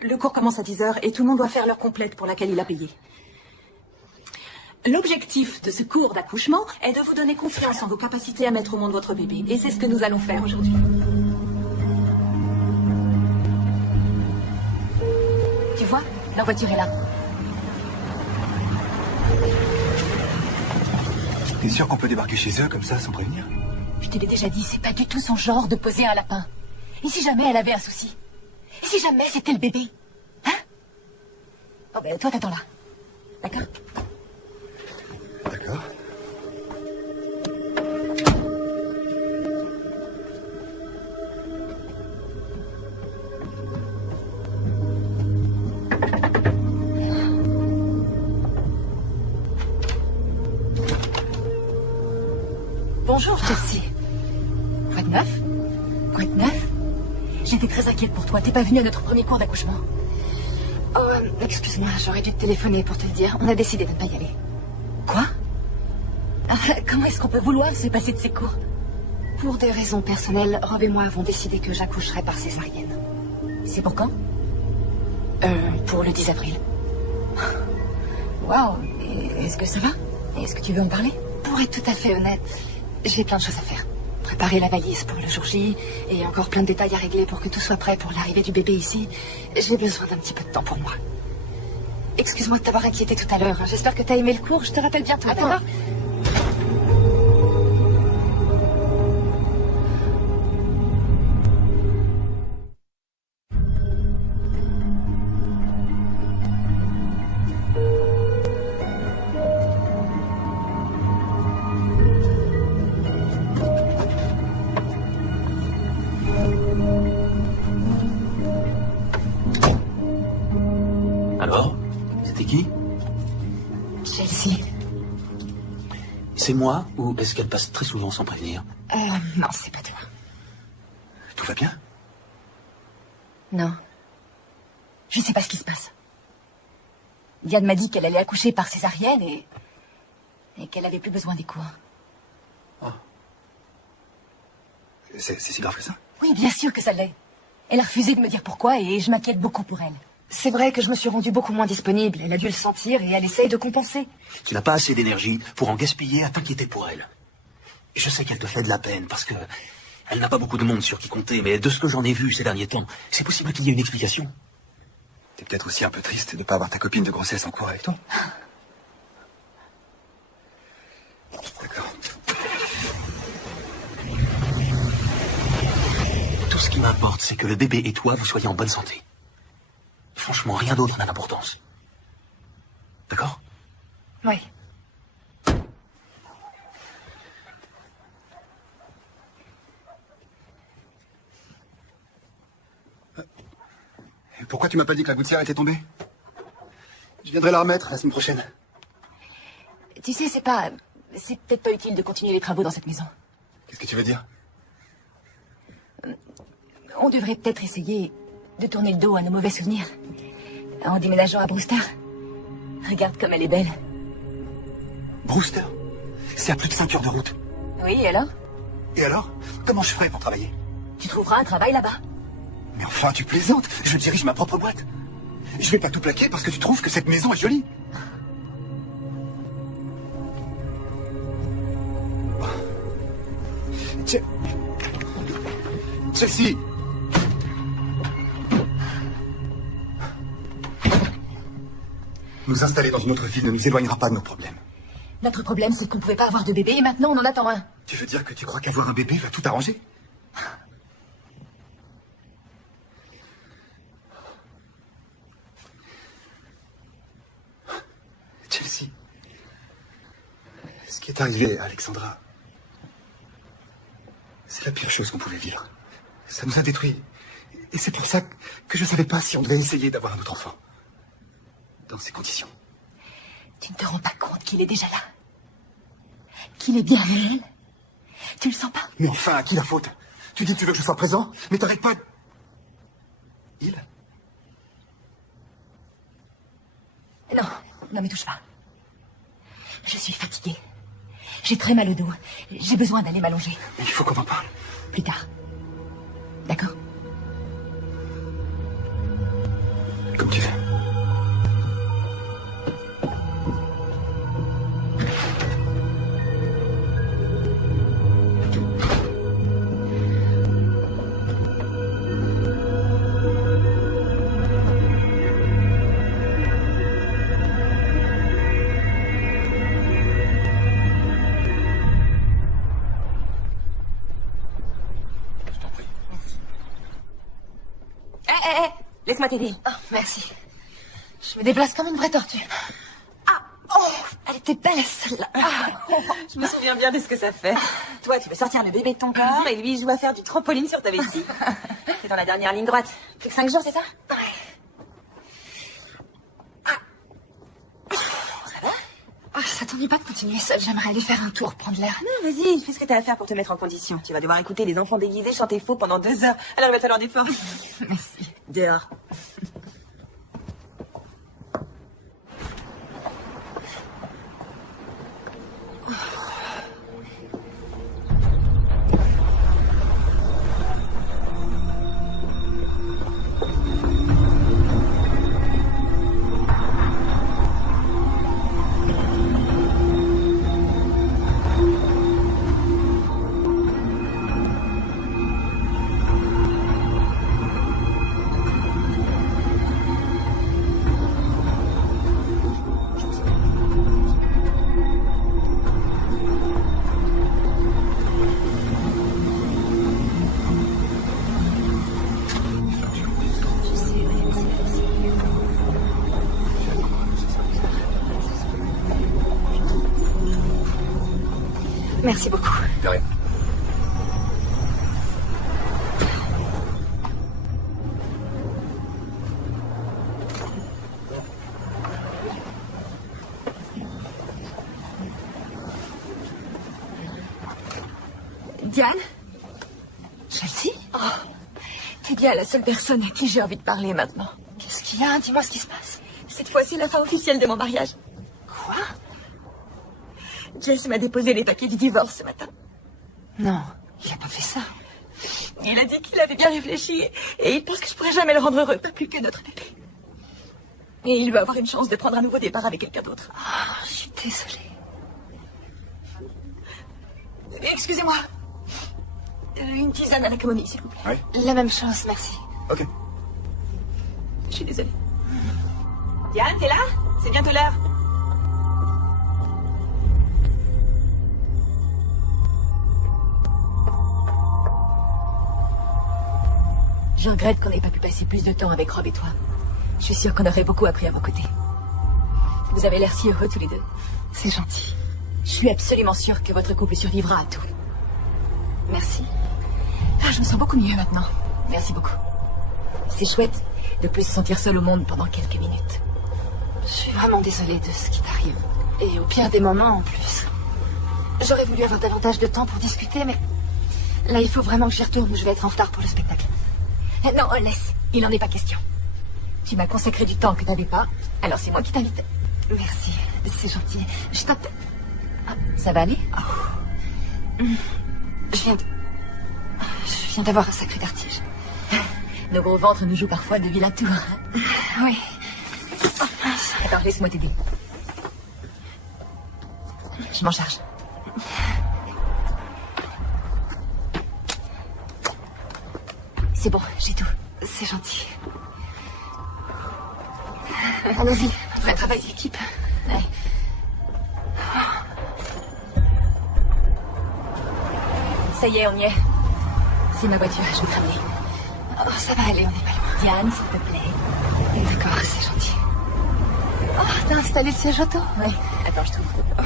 Le cours commence à 10h et tout le monde doit faire l'heure complète pour laquelle il a payé. L'objectif de ce cours d'accouchement est de vous donner confiance en vos capacités à mettre au monde votre bébé. Et c'est ce que nous allons faire aujourd'hui. Tu vois, la voiture est là. T'es sûr qu'on peut débarquer chez eux comme ça sans prévenir? Je te l'ai déjà dit, c'est pas du tout son genre de poser un lapin. Et si jamais elle avait un souci? Et si jamais c'était le bébé? Hein? Oh ben toi t'attends là. D'accord? D'accord. Bonjour, Chelsea. Quoi de neuf? Quoi de neuf? J'étais très inquiète pour toi. T'es pas venue à notre premier cours d'accouchement. Oh, excuse-moi, j'aurais dû te téléphoner pour te le dire. On a décidé de ne pas y aller. Quoi? Comment est-ce qu'on peut vouloir se passer de ces cours? Pour des raisons personnelles, Rob et moi avons décidé que j'accoucherais par césarienne. C'est pour quand? Pour le 10 avril. Waouh. Est-ce que ça va? Est-ce que tu veux en parler? Pour être tout à fait honnête, j'ai plein de choses à faire. Préparer la valise pour le jour J et encore plein de détails à régler pour que tout soit prêt pour l'arrivée du bébé ici. J'ai besoin d'un petit peu de temps pour moi. Excuse-moi de t'avoir inquiété tout à l'heure. J'espère que t'as aimé le cours. Je te rappelle bientôt. Attends. D'accord? Alors? C'était qui? Chelsea. C'est moi ou est-ce qu'elle passe très souvent sans prévenir? Non, c'est pas toi. Tout va bien? Non. Je sais pas ce qui se passe. Diane m'a dit qu'elle allait accoucher par césarienne et qu'elle avait plus besoin des cours. C'est si grave que ça? Oui, bien sûr que ça l'est. Elle a refusé de me dire pourquoi et je m'inquiète beaucoup pour elle. C'est vrai que je me suis rendue beaucoup moins disponible. Elle a dû le sentir et elle essaye de compenser. Tu n'as pas assez d'énergie pour en gaspiller à t'inquiéter pour elle. Je sais qu'elle te fait de la peine parce que elle n'a pas beaucoup de monde sur qui compter, mais de ce que j'en ai vu ces derniers temps, c'est possible qu'il y ait une explication. T'es peut-être aussi un peu triste de pas avoir ta copine de grossesse en cours avec toi. D'accord. Tout ce qui m'importe, c'est que le bébé et toi, vous soyez en bonne santé. Franchement, rien d'autre n'a d'importance. D'accord? Oui. Et pourquoi tu m'as pas dit que la gouttière était tombée? Je viendrai la remettre la semaine prochaine. Tu sais, c'est peut-être pas utile de continuer les travaux dans cette maison. Qu'est-ce que tu veux dire? On devrait peut-être essayer de tourner le dos à nos mauvais souvenirs. En déménageant à Brewster. Regarde comme elle est belle. Brewster? C'est à plus de 5 heures de route. Oui, et alors? Et alors? Comment je ferai pour travailler? Tu trouveras un travail là-bas. Mais enfin, tu plaisantes. Je dirige ma propre boîte. Je vais pas tout plaquer parce que tu trouves que cette maison est jolie. Chelsea! Nous installer dans une autre ville ne nous éloignera pas de nos problèmes. Notre problème, c'est qu'on pouvait pas avoir de bébé et maintenant on en attend un. Tu veux dire que tu crois qu'avoir un bébé va tout arranger? Chelsea, ce qui est arrivé à Alexandra, c'est la pire chose qu'on pouvait vivre. Ça nous a détruits. Et c'est pour ça que je savais pas si on devait essayer d'avoir un autre enfant. Dans ces conditions. Tu ne te rends pas compte qu'il est déjà là? Qu'il est bien réel? Tu le sens pas? Mais enfin, à qui la faute? Tu dis que tu veux que je sois présent, mais t'arrêtes pas... Il? Non mais touche pas. Je suis fatiguée. J'ai très mal au dos. J'ai besoin d'aller m'allonger. Mais il faut qu'on en parle. Plus tard. D'accord? Comme tu veux. Laisse-moi t'aider. Oh, merci. Je me déplace comme une vraie tortue. Elle était belle, celle-là. Je me souviens bien de ce que ça fait. Toi, tu veux sortir le bébé de ton corps et lui, il joue à faire du trampoline sur ta vessie. T'es dans la dernière ligne droite. Plus que 5 jours, c'est ça? Ça t'ennuie pas de continuer seule? J'aimerais aller faire un tour, prendre l'air. Non, vas-y, fais ce que t'as à faire pour te mettre en condition. Tu vas devoir écouter les enfants déguisés chanter faux pendant 2 heures. Alors il va falloir des forces. Merci. Dehors. Merci beaucoup. De rien. Diane? Chelsea? Oh, t'es bien la seule personne à qui j'ai envie de parler maintenant. Qu'est-ce qu'il y a? Dis-moi ce qui se passe. Cette fois, c'est la fin officielle de mon mariage. Quoi? Jess m'a déposé les papiers du divorce ce matin. Non, il a pas fait ça. Il a dit qu'il avait bien réfléchi et il pense que je pourrais jamais le rendre heureux, pas plus que notre bébé. Et il veut avoir une chance de prendre un nouveau départ avec quelqu'un d'autre. Oh, je suis désolée. Excusez-moi. Une tisane à la camomille, s'il vous plaît. Oui. La même chose, merci. Ok. Je suis désolée. Diane, t'es là? C'est bientôt l'heure. Je regrette qu'on n'ait pas pu passer plus de temps avec Rob et toi. Je suis sûre qu'on aurait beaucoup appris à vos côtés. Vous avez l'air si heureux tous les deux. C'est gentil. Je suis absolument sûre que votre couple survivra à tout. Merci. Ah, je me sens beaucoup mieux maintenant. Merci beaucoup. C'est chouette de plus se sentir seule au monde pendant quelques minutes. Je suis vraiment désolée de ce qui t'arrive. Et au pire des moments, en plus. J'aurais voulu avoir davantage de temps pour discuter, mais... Là, il faut vraiment que j'y retourne ou je vais être en retard pour le spectacle. Non, laisse. Il n'en est pas question. Tu m'as consacré du temps que t'avais pas, alors c'est moi qui t'invite. Merci, c'est gentil. Je t'appelle... Ah, ça va aller? Je viens d'avoir un sacré vertige. Nos gros ventres nous jouent parfois de vilains tours. Oui. Attends, laisse-moi t'aider. Je m'en charge. C'est bon, j'ai tout. C'est gentil. Allons-y. Vrai travail d'équipe. Ouais. Ça y est, on y est. C'est ma voiture, je vais te ramener. Oh, ça va aller, on est pas loin. Diane, s'il te plaît. D'accord, c'est gentil. Oh, t'as installé le siège auto? Oui. Attends, je t'ouvre. Oh,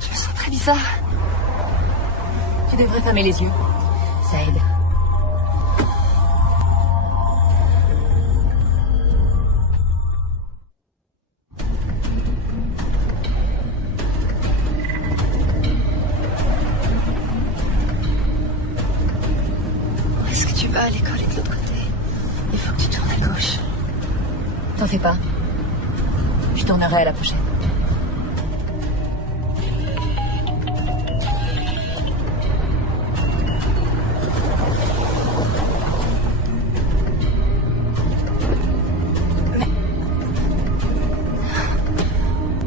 je me sens très bizarre. Tu devrais fermer les yeux. Ça aide. Où est-ce que tu vas? L'école est de l'autre côté. Il faut que tu tournes à gauche. T'en fais pas. Je tournerai à la prochaine. Mais...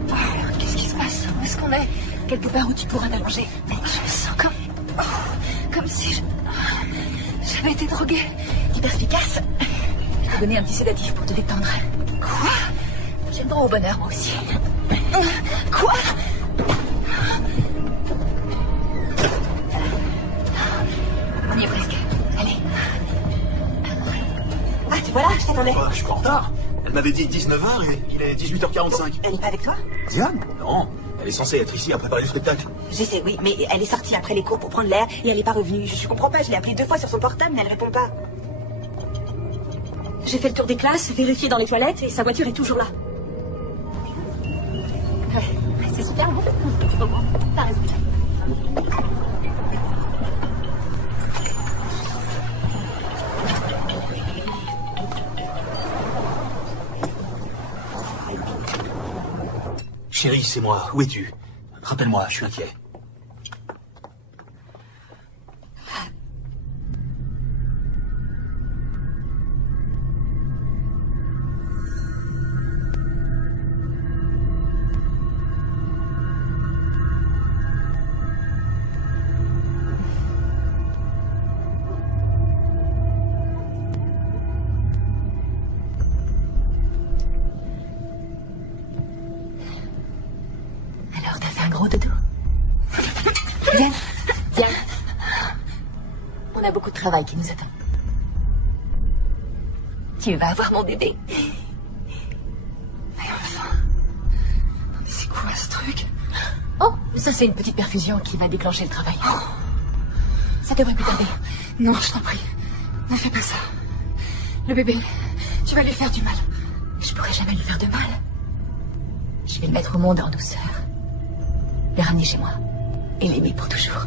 Oh, qu'est-ce qui se passe? Où est-ce qu'on est? Quelque part où tu pourras t'allonger. Mais je me sens comme... Oh, comme si j'avais été droguée. T'es perspicace. Je t'ai donné un petit sédatif pour te détendre. Quoi? J'ai le droit au bonheur, moi aussi. Quoi? On y est presque. Allez. Ah, tu vois là, je t'attendais. Je suis pas en retard. Elle m'avait dit 19h et il est 18h45. Elle n'est pas avec toi? Diane? Non. Elle est censée être ici à préparer le spectacle. Je sais, oui, mais elle est sortie après les cours pour prendre l'air et elle n'est pas revenue. Je comprends pas, je l'ai appelée 2 fois sur son portable, mais elle répond pas. J'ai fait le tour des classes, vérifié dans les toilettes et sa voiture est toujours là. Ouais, c'est super bon. Tu comprends? T'as raison. Chérie, c'est moi. Où es-tu? Rappelle-moi, je suis inquiet. Alors, t'as fait un gros dodo? Diane, Diane. On a beaucoup de travail qui nous attend. Tu vas avoir mon bébé. Mais enfin... C'est quoi ce truc? Oh, ça c'est une petite perfusion qui va déclencher le travail. Oh. Ça devrait plus tarder. Non, je t'en prie. Ne fais pas ça. Le bébé, tu vas lui faire du mal. Je pourrais jamais lui faire de mal. Je vais le mettre au monde en douceur. Le ramener chez moi. Et l'aimer pour toujours.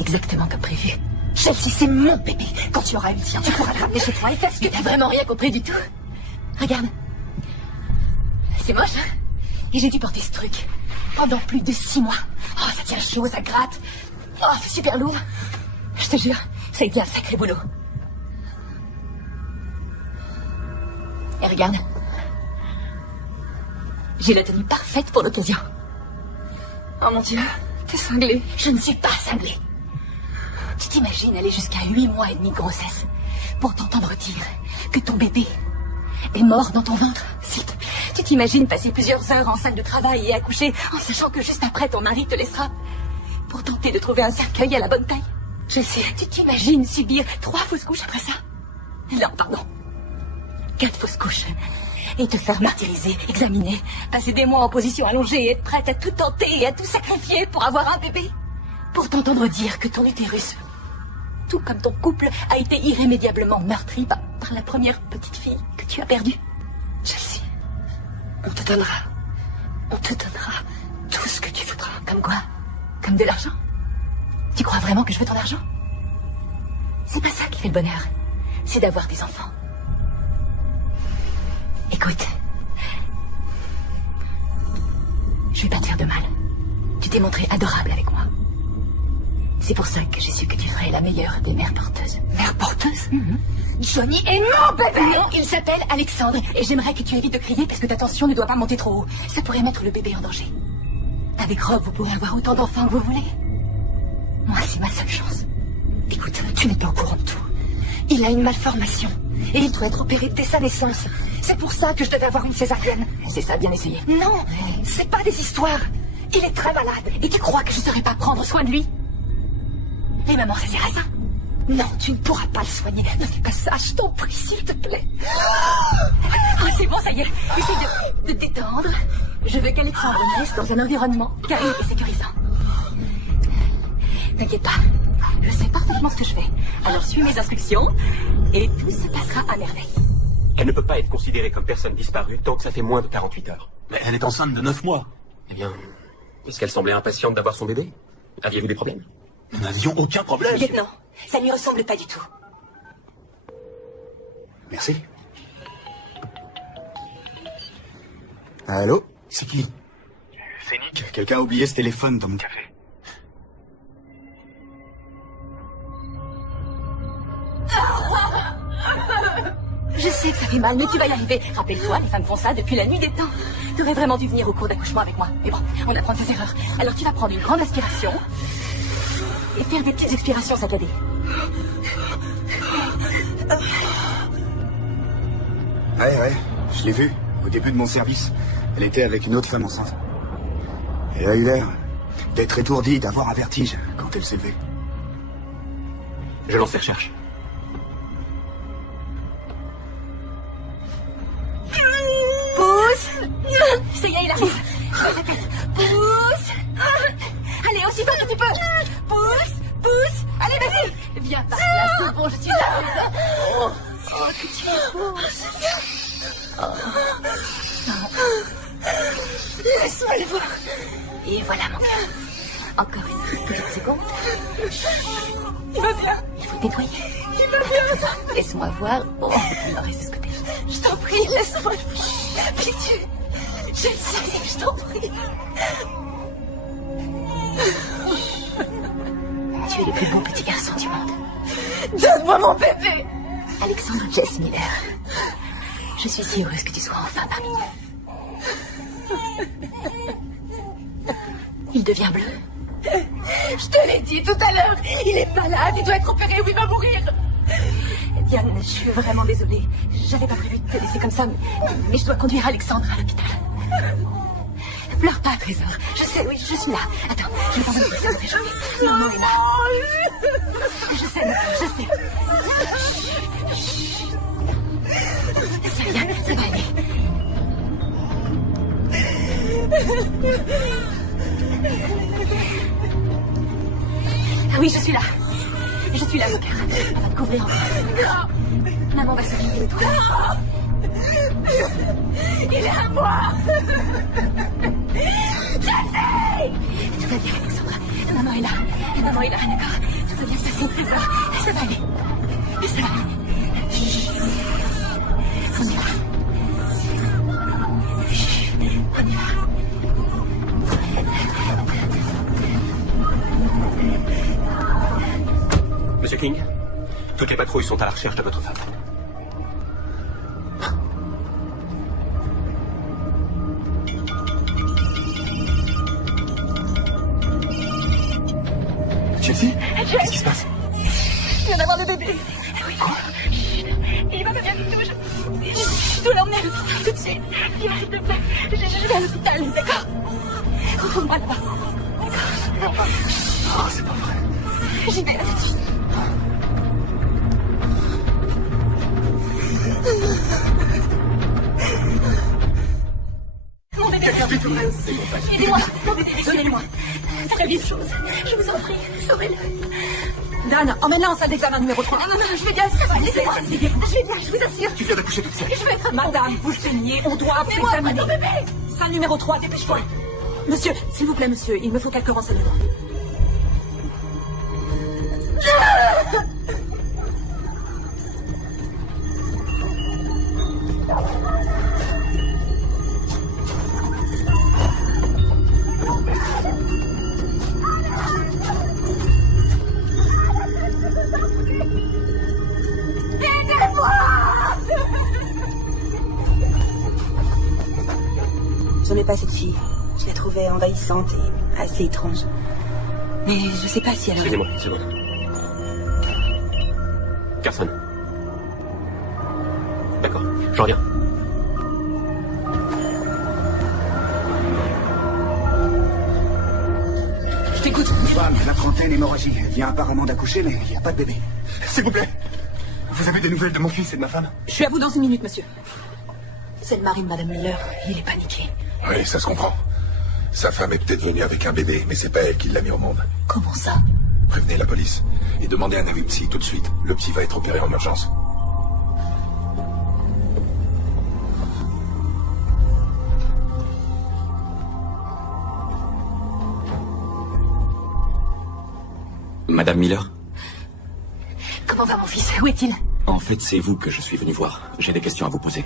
Exactement comme prévu. Chelsea, c'est mon bébé. Quand tu auras eu le tien, tu pourras le ramener chez toi et faire ce que tu n'as vraiment rien compris du tout. Regarde. C'est moche, hein? Et j'ai dû porter ce truc pendant plus de 6 mois. Oh, ça tient chaud, ça gratte. Oh, c'est super lourd. Je te jure, ça a été un sacré boulot. Et regarde. J'ai la tenue parfaite pour l'occasion. Oh mon Dieu, t'es cinglée. Je ne suis pas cinglée. Tu t'imagines aller jusqu'à 8 mois et demi de grossesse pour t'entendre dire que ton bébé est mort dans ton ventre? S'il te plaît. Tu t'imagines passer plusieurs heures en salle de travail et accoucher en sachant que juste après ton mari te laissera pour tenter de trouver un cercueil à la bonne taille? Je le sais. Tu t'imagines subir 3 fausses couches après ça? Non, pardon. 4 fausses couches. Et te faire martyriser, examiner, passer des mois en position allongée et être prête à tout tenter et à tout sacrifier pour avoir un bébé. Pour t'entendre dire que ton utérus, tout comme ton couple, a été irrémédiablement meurtri par la première petite fille que tu as perdue. Chelsea, on te donnera tout ce que tu voudras. Comme quoi? Comme de l'argent? Tu crois vraiment que je veux ton argent? C'est pas ça qui fait le bonheur. C'est d'avoir des enfants. Écoute, je vais pas te faire de mal. Tu t'es montrée adorable avec moi. C'est pour ça que j'ai su que tu ferais la meilleure des mères porteuses. Mère porteuse? Johnny est mon bébé! Non, il s'appelle Alexandre. Et j'aimerais que tu évites de crier parce que ta tension ne doit pas monter trop haut. Ça pourrait mettre le bébé en danger. Avec Rob, vous pourrez avoir autant d'enfants que vous voulez. Moi, c'est ma seule chance. Écoute, tu n'es pas au courant de tout. Il a une malformation. Et il doit être opéré dès sa naissance. C'est pour ça que je devais avoir une césarienne. C'est ça, bien essayé. Non, c'est pas des histoires. Il est très malade. Et tu crois que je saurais pas prendre soin de lui? Mais maman, ça sert à ça. Non, tu ne pourras pas le soigner. Ne fais pas ça, je t'en prie, s'il te plaît. Oh, c'est bon, ça y est. Essaye de te détendre. Je veux qu'Alexandre naisse dans un environnement calme et sécurisant. T'inquiète pas, je sais parfaitement ce que je fais. Alors suis mes instructions et tout se passera à merveille. Elle ne peut pas être considérée comme personne disparue tant que ça fait moins de 48 heures. Mais elle est enceinte de 9 mois. Eh bien, est-ce qu'elle semblait impatiente d'avoir son bébé? Aviez-vous des problèmes? Nous n'avions aucun problème. Lieutenant, ça ne lui ressemble pas du tout. Merci. Allô? C'est qui? C'est Nick. Quelqu'un a oublié ce téléphone dans mon café. Je sais que ça fait mal, mais tu vas y arriver. Rappelle-toi, les femmes font ça depuis la nuit des temps. T'aurais vraiment dû venir au cours d'accouchement avec moi. Mais bon, on apprend de ses erreurs. Alors tu vas prendre une grande aspiration et faire des petites expirations saccadées. Ouais, je l'ai vue, au début de mon service. Elle était avec une autre femme enceinte. Elle a eu l'air d'être étourdie, d'avoir un vertige quand elle s'est levée. Je lance les recherches. Pousse! Ça y est, il arrive. Je le répète. Pousse! Allez, aussi fort que tu peux. Pousse! Allez, vas-y! Viens par là, c'est bon, je suis là. Oh, que tu es beau. Laisse-moi le voir. Et voilà, mon cœur. Encore une petite seconde. Il va bien. Il faut nettoyer. Il va bien. Laisse-moi voir. Oh, il en reste de ce côté. Je t'en prie, laisse-moi le voir. Pitié. Je sais, je t'en prie. Tu es le plus beau petit garçon du monde. Donne-moi mon bébé. Alexandre Jess Miller. Je suis si heureuse que tu sois enfin parmi nous. Il devient bleu. Je te l'ai dit tout à l'heure. Il est malade, il doit être opéré ou il va mourir. Diane, je suis vraiment désolée. J'avais pas prévu de te laisser comme ça, mais je dois conduire Alexandre à l'hôpital. Pleure pas, Trésor. Je sais, oui, je suis là. Attends, je vais t'envoyer ça me réchauffer. Maman est là. Je sais, je sais. Ça va aller. Ah oui, je suis là. Je suis là, mon cœur. On va te couvrir encore. Maman va s'occuper de toi. Il est à moi. Je sais. Tout va bien, Alexandra. Maman est là. Maman est là, d'accord. Tout va bien se passer, Trésor. Ça va aller. Ça va aller. Chut. On y va. Chut. On y va. Monsieur King, toutes les patrouilles sont à la recherche de votre femme. Chelsea? Qu'est-ce qui se passe? Je viens d'avoir le bébé. Oui. Quoi? Il va pas bien du tout. Je dois l'emmener à l'hôpital tout de suite. Dis-moi s'il te plaît. Je vais à l'hôpital, d'accord? Retrouve-moi là-bas. D'accord? Oh, c'est pas vrai. J'y vais là tout de suite. Mon bébé. Quelqu'un fait tout. Aidez-moi. Mon bébé, donnez-moi. Très vite, chose. Je vous en prie, sauvez-le. Dan, emmène-la en salle d'examen numéro 3. Non, je vais bien. Laissez-moi. Je vais bien, je vous assure. Tu viens d'accoucher toute seule. Je vais être... Madame, vous saignez, on doit vous Aidez-moi, examiner. mon bébé. Salle numéro 3, dépêche-toi. Monsieur, s'il vous plaît, monsieur, il me faut quelques renseignements. Je n'aimais pas cette fille. Je la trouvais envahissante et assez étrange. Mais je sais pas si elle... Excusez-moi, une seconde. Carson. D'accord, je reviens. femme, la trentaine, hémorragie. Elle vient apparemment d'accoucher, mais il n'y a pas de bébé. S'il vous plaît, vous avez des nouvelles de mon fils et de ma femme? Je suis à vous dans 1 minute, monsieur. C'est le mari de Madame Miller. Il est paniqué. Oui, ça se comprend. Sa femme est peut-être venue avec un bébé, mais c'est pas elle qui l'a mis au monde. Comment ça? Prévenez la police et demandez un avis psy tout de suite. Le petit va être opéré en urgence. Madame Miller? Comment va mon fils? Où est-il? En fait, c'est vous que je suis venu voir. J'ai des questions à vous poser.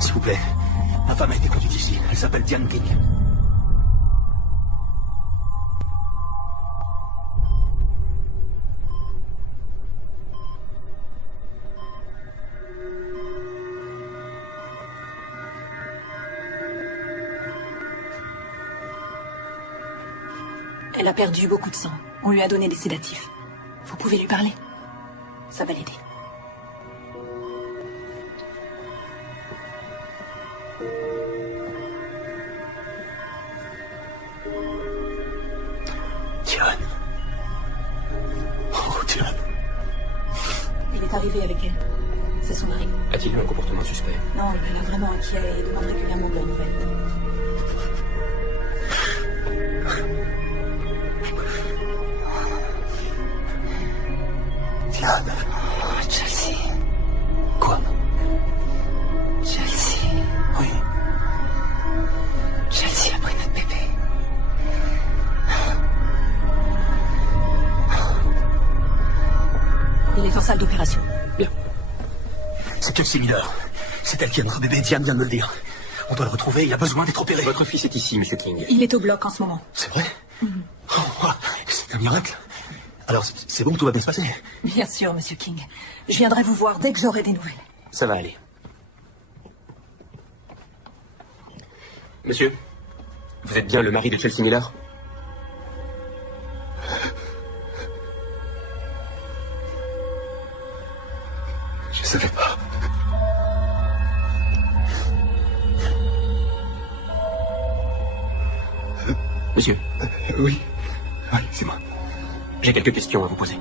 S'il vous plaît, ma femme a été conduite ici. Elle s'appelle Diane King. Elle a perdu beaucoup de sang. On lui a donné des sédatifs. Vous pouvez lui parler. Ça va l'aider. Diane. Oh, Diane. Il est arrivé avec elle. C'est son mari. A-t-il eu un comportement suspect? Non, il a l'air vraiment inquiet et demande régulièrement de leurs nouvelles. Diane. Oh, Chelsea. Quoi? Chelsea. Oui. Chelsea a pris notre bébé. Il est en salle d'opération. Bien. C'est Chelsea Miller. C'est elle qui a notre bébé, Diane vient de me le dire. On doit le retrouver, il a besoin d'être opéré. Votre fils est ici, Monsieur King. Il est au bloc en ce moment. C'est vrai? Oh, c'est un miracle. Alors, c'est bon, tout va bien se passer. Bien sûr, Monsieur King. Je viendrai vous voir dès que j'aurai des nouvelles. Ça va aller. Monsieur, vous êtes bien le mari de Chelsea Miller? Je savais pas. Monsieur. Oui. Oui, c'est moi. J'ai quelques questions à vous poser.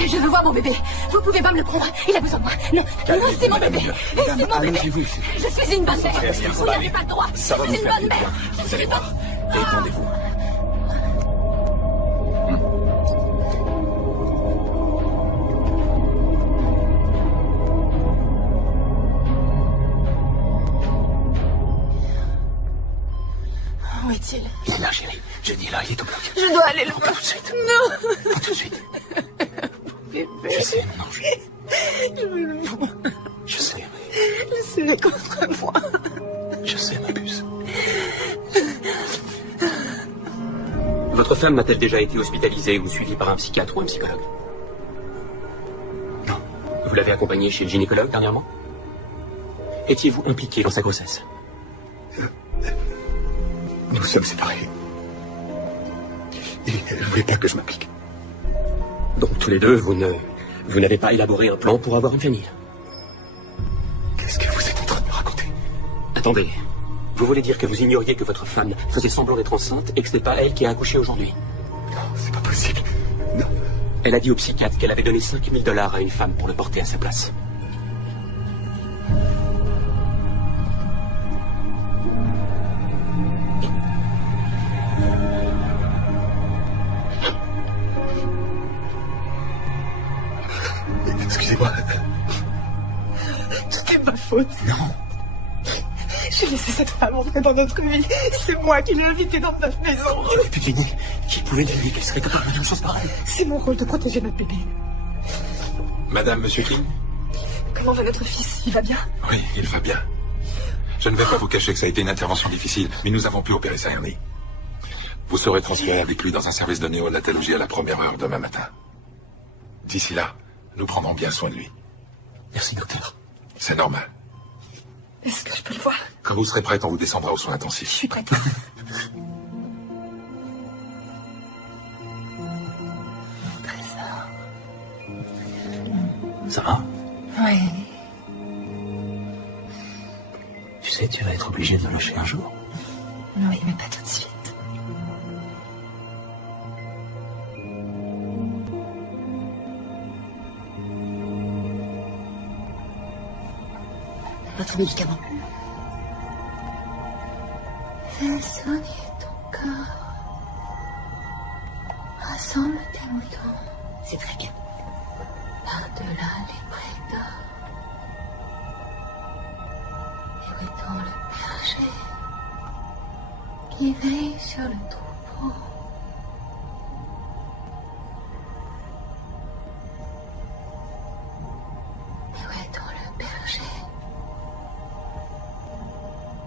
Je veux voir mon bébé. Vous pouvez pas me le prendre. Il a besoin de moi. Non, non, c'est mon bébé. C'est mon bébé. Je suis une bonne mère. Vous n'avez pas le droit. Je suis une bonne mère. Je suis une bonne... Détendez-vous. Où est-il? Il est là, chérie. Je dis là, il est au bloc. Je dois aller le voir. Tout de suite. Non. Tout de suite. Bébé. Je sais, mon ange. Je veux le voir. Je sais. Je sais contre moi. Je sais, ma puce. Votre femme a-t-elle déjà été hospitalisée ou suivie par un psychiatre ou un psychologue? Non. Vous l'avez accompagnée chez le gynécologue dernièrement? Étiez-vous impliqué dans sa grossesse? Nous sommes séparés. Et elle ne voulait pas que je m'implique. Donc tous les deux, vous n'avez pas élaboré un plan pour avoir une famille? Qu'est-ce que vous êtes en train de me raconter? Attendez. Vous voulez dire que vous ignoriez que votre femme faisait semblant d'être enceinte et que ce n'est pas elle qui a accouché aujourd'hui? Non, c'est pas possible. Non. Elle a dit au psychiatre qu'elle avait donné $5000 à une femme pour le porter à sa place. Excusez-moi. C'était ma faute. Non. J'ai laissé cette femme entrer dans notre vie. C'est moi qui l'ai invitée dans notre maison. J'aurais pu deviner. Qui pouvait deviner qu'elle serait capable d'une chose pareille? C'est mon rôle de protéger notre bébé. Madame, Monsieur King? Comment va notre fils? Il va bien? Oui, il va bien. Je ne vais pas vous cacher que ça a été une intervention difficile, mais nous avons pu opérer sa hernie. Vous serez transféré avec lui dans un service de néonatologie à la première heure demain matin. D'ici là, nous prendrons bien soin de lui. Merci, docteur. C'est normal. Est-ce que je peux le voir? Quand vous serez prête, on vous descendra aux soins intensifs. Je suis prête. Ça va? Oui. Tu sais, tu vas être obligé de me lâcher un jour. Oui, mais pas tout de suite. Votre médicament. Fais sonner ton corps. Rassemble tes moutons. C'est très bien. Par-delà les prés d'or. Et où est-on le berger qui veille sur le troupeau? Et où est-on le berger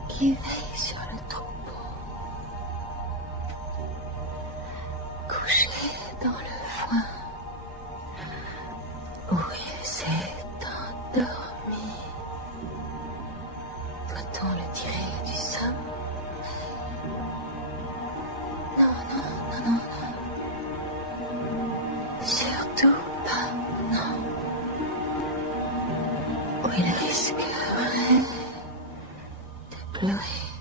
qui veille sur le troupeau? Couché dans le foin où il s'est endormi. Doit-on le tirer du sommeil? Non, non, non, non, non. Surtout pas, non. Où il risquerait de pleurer.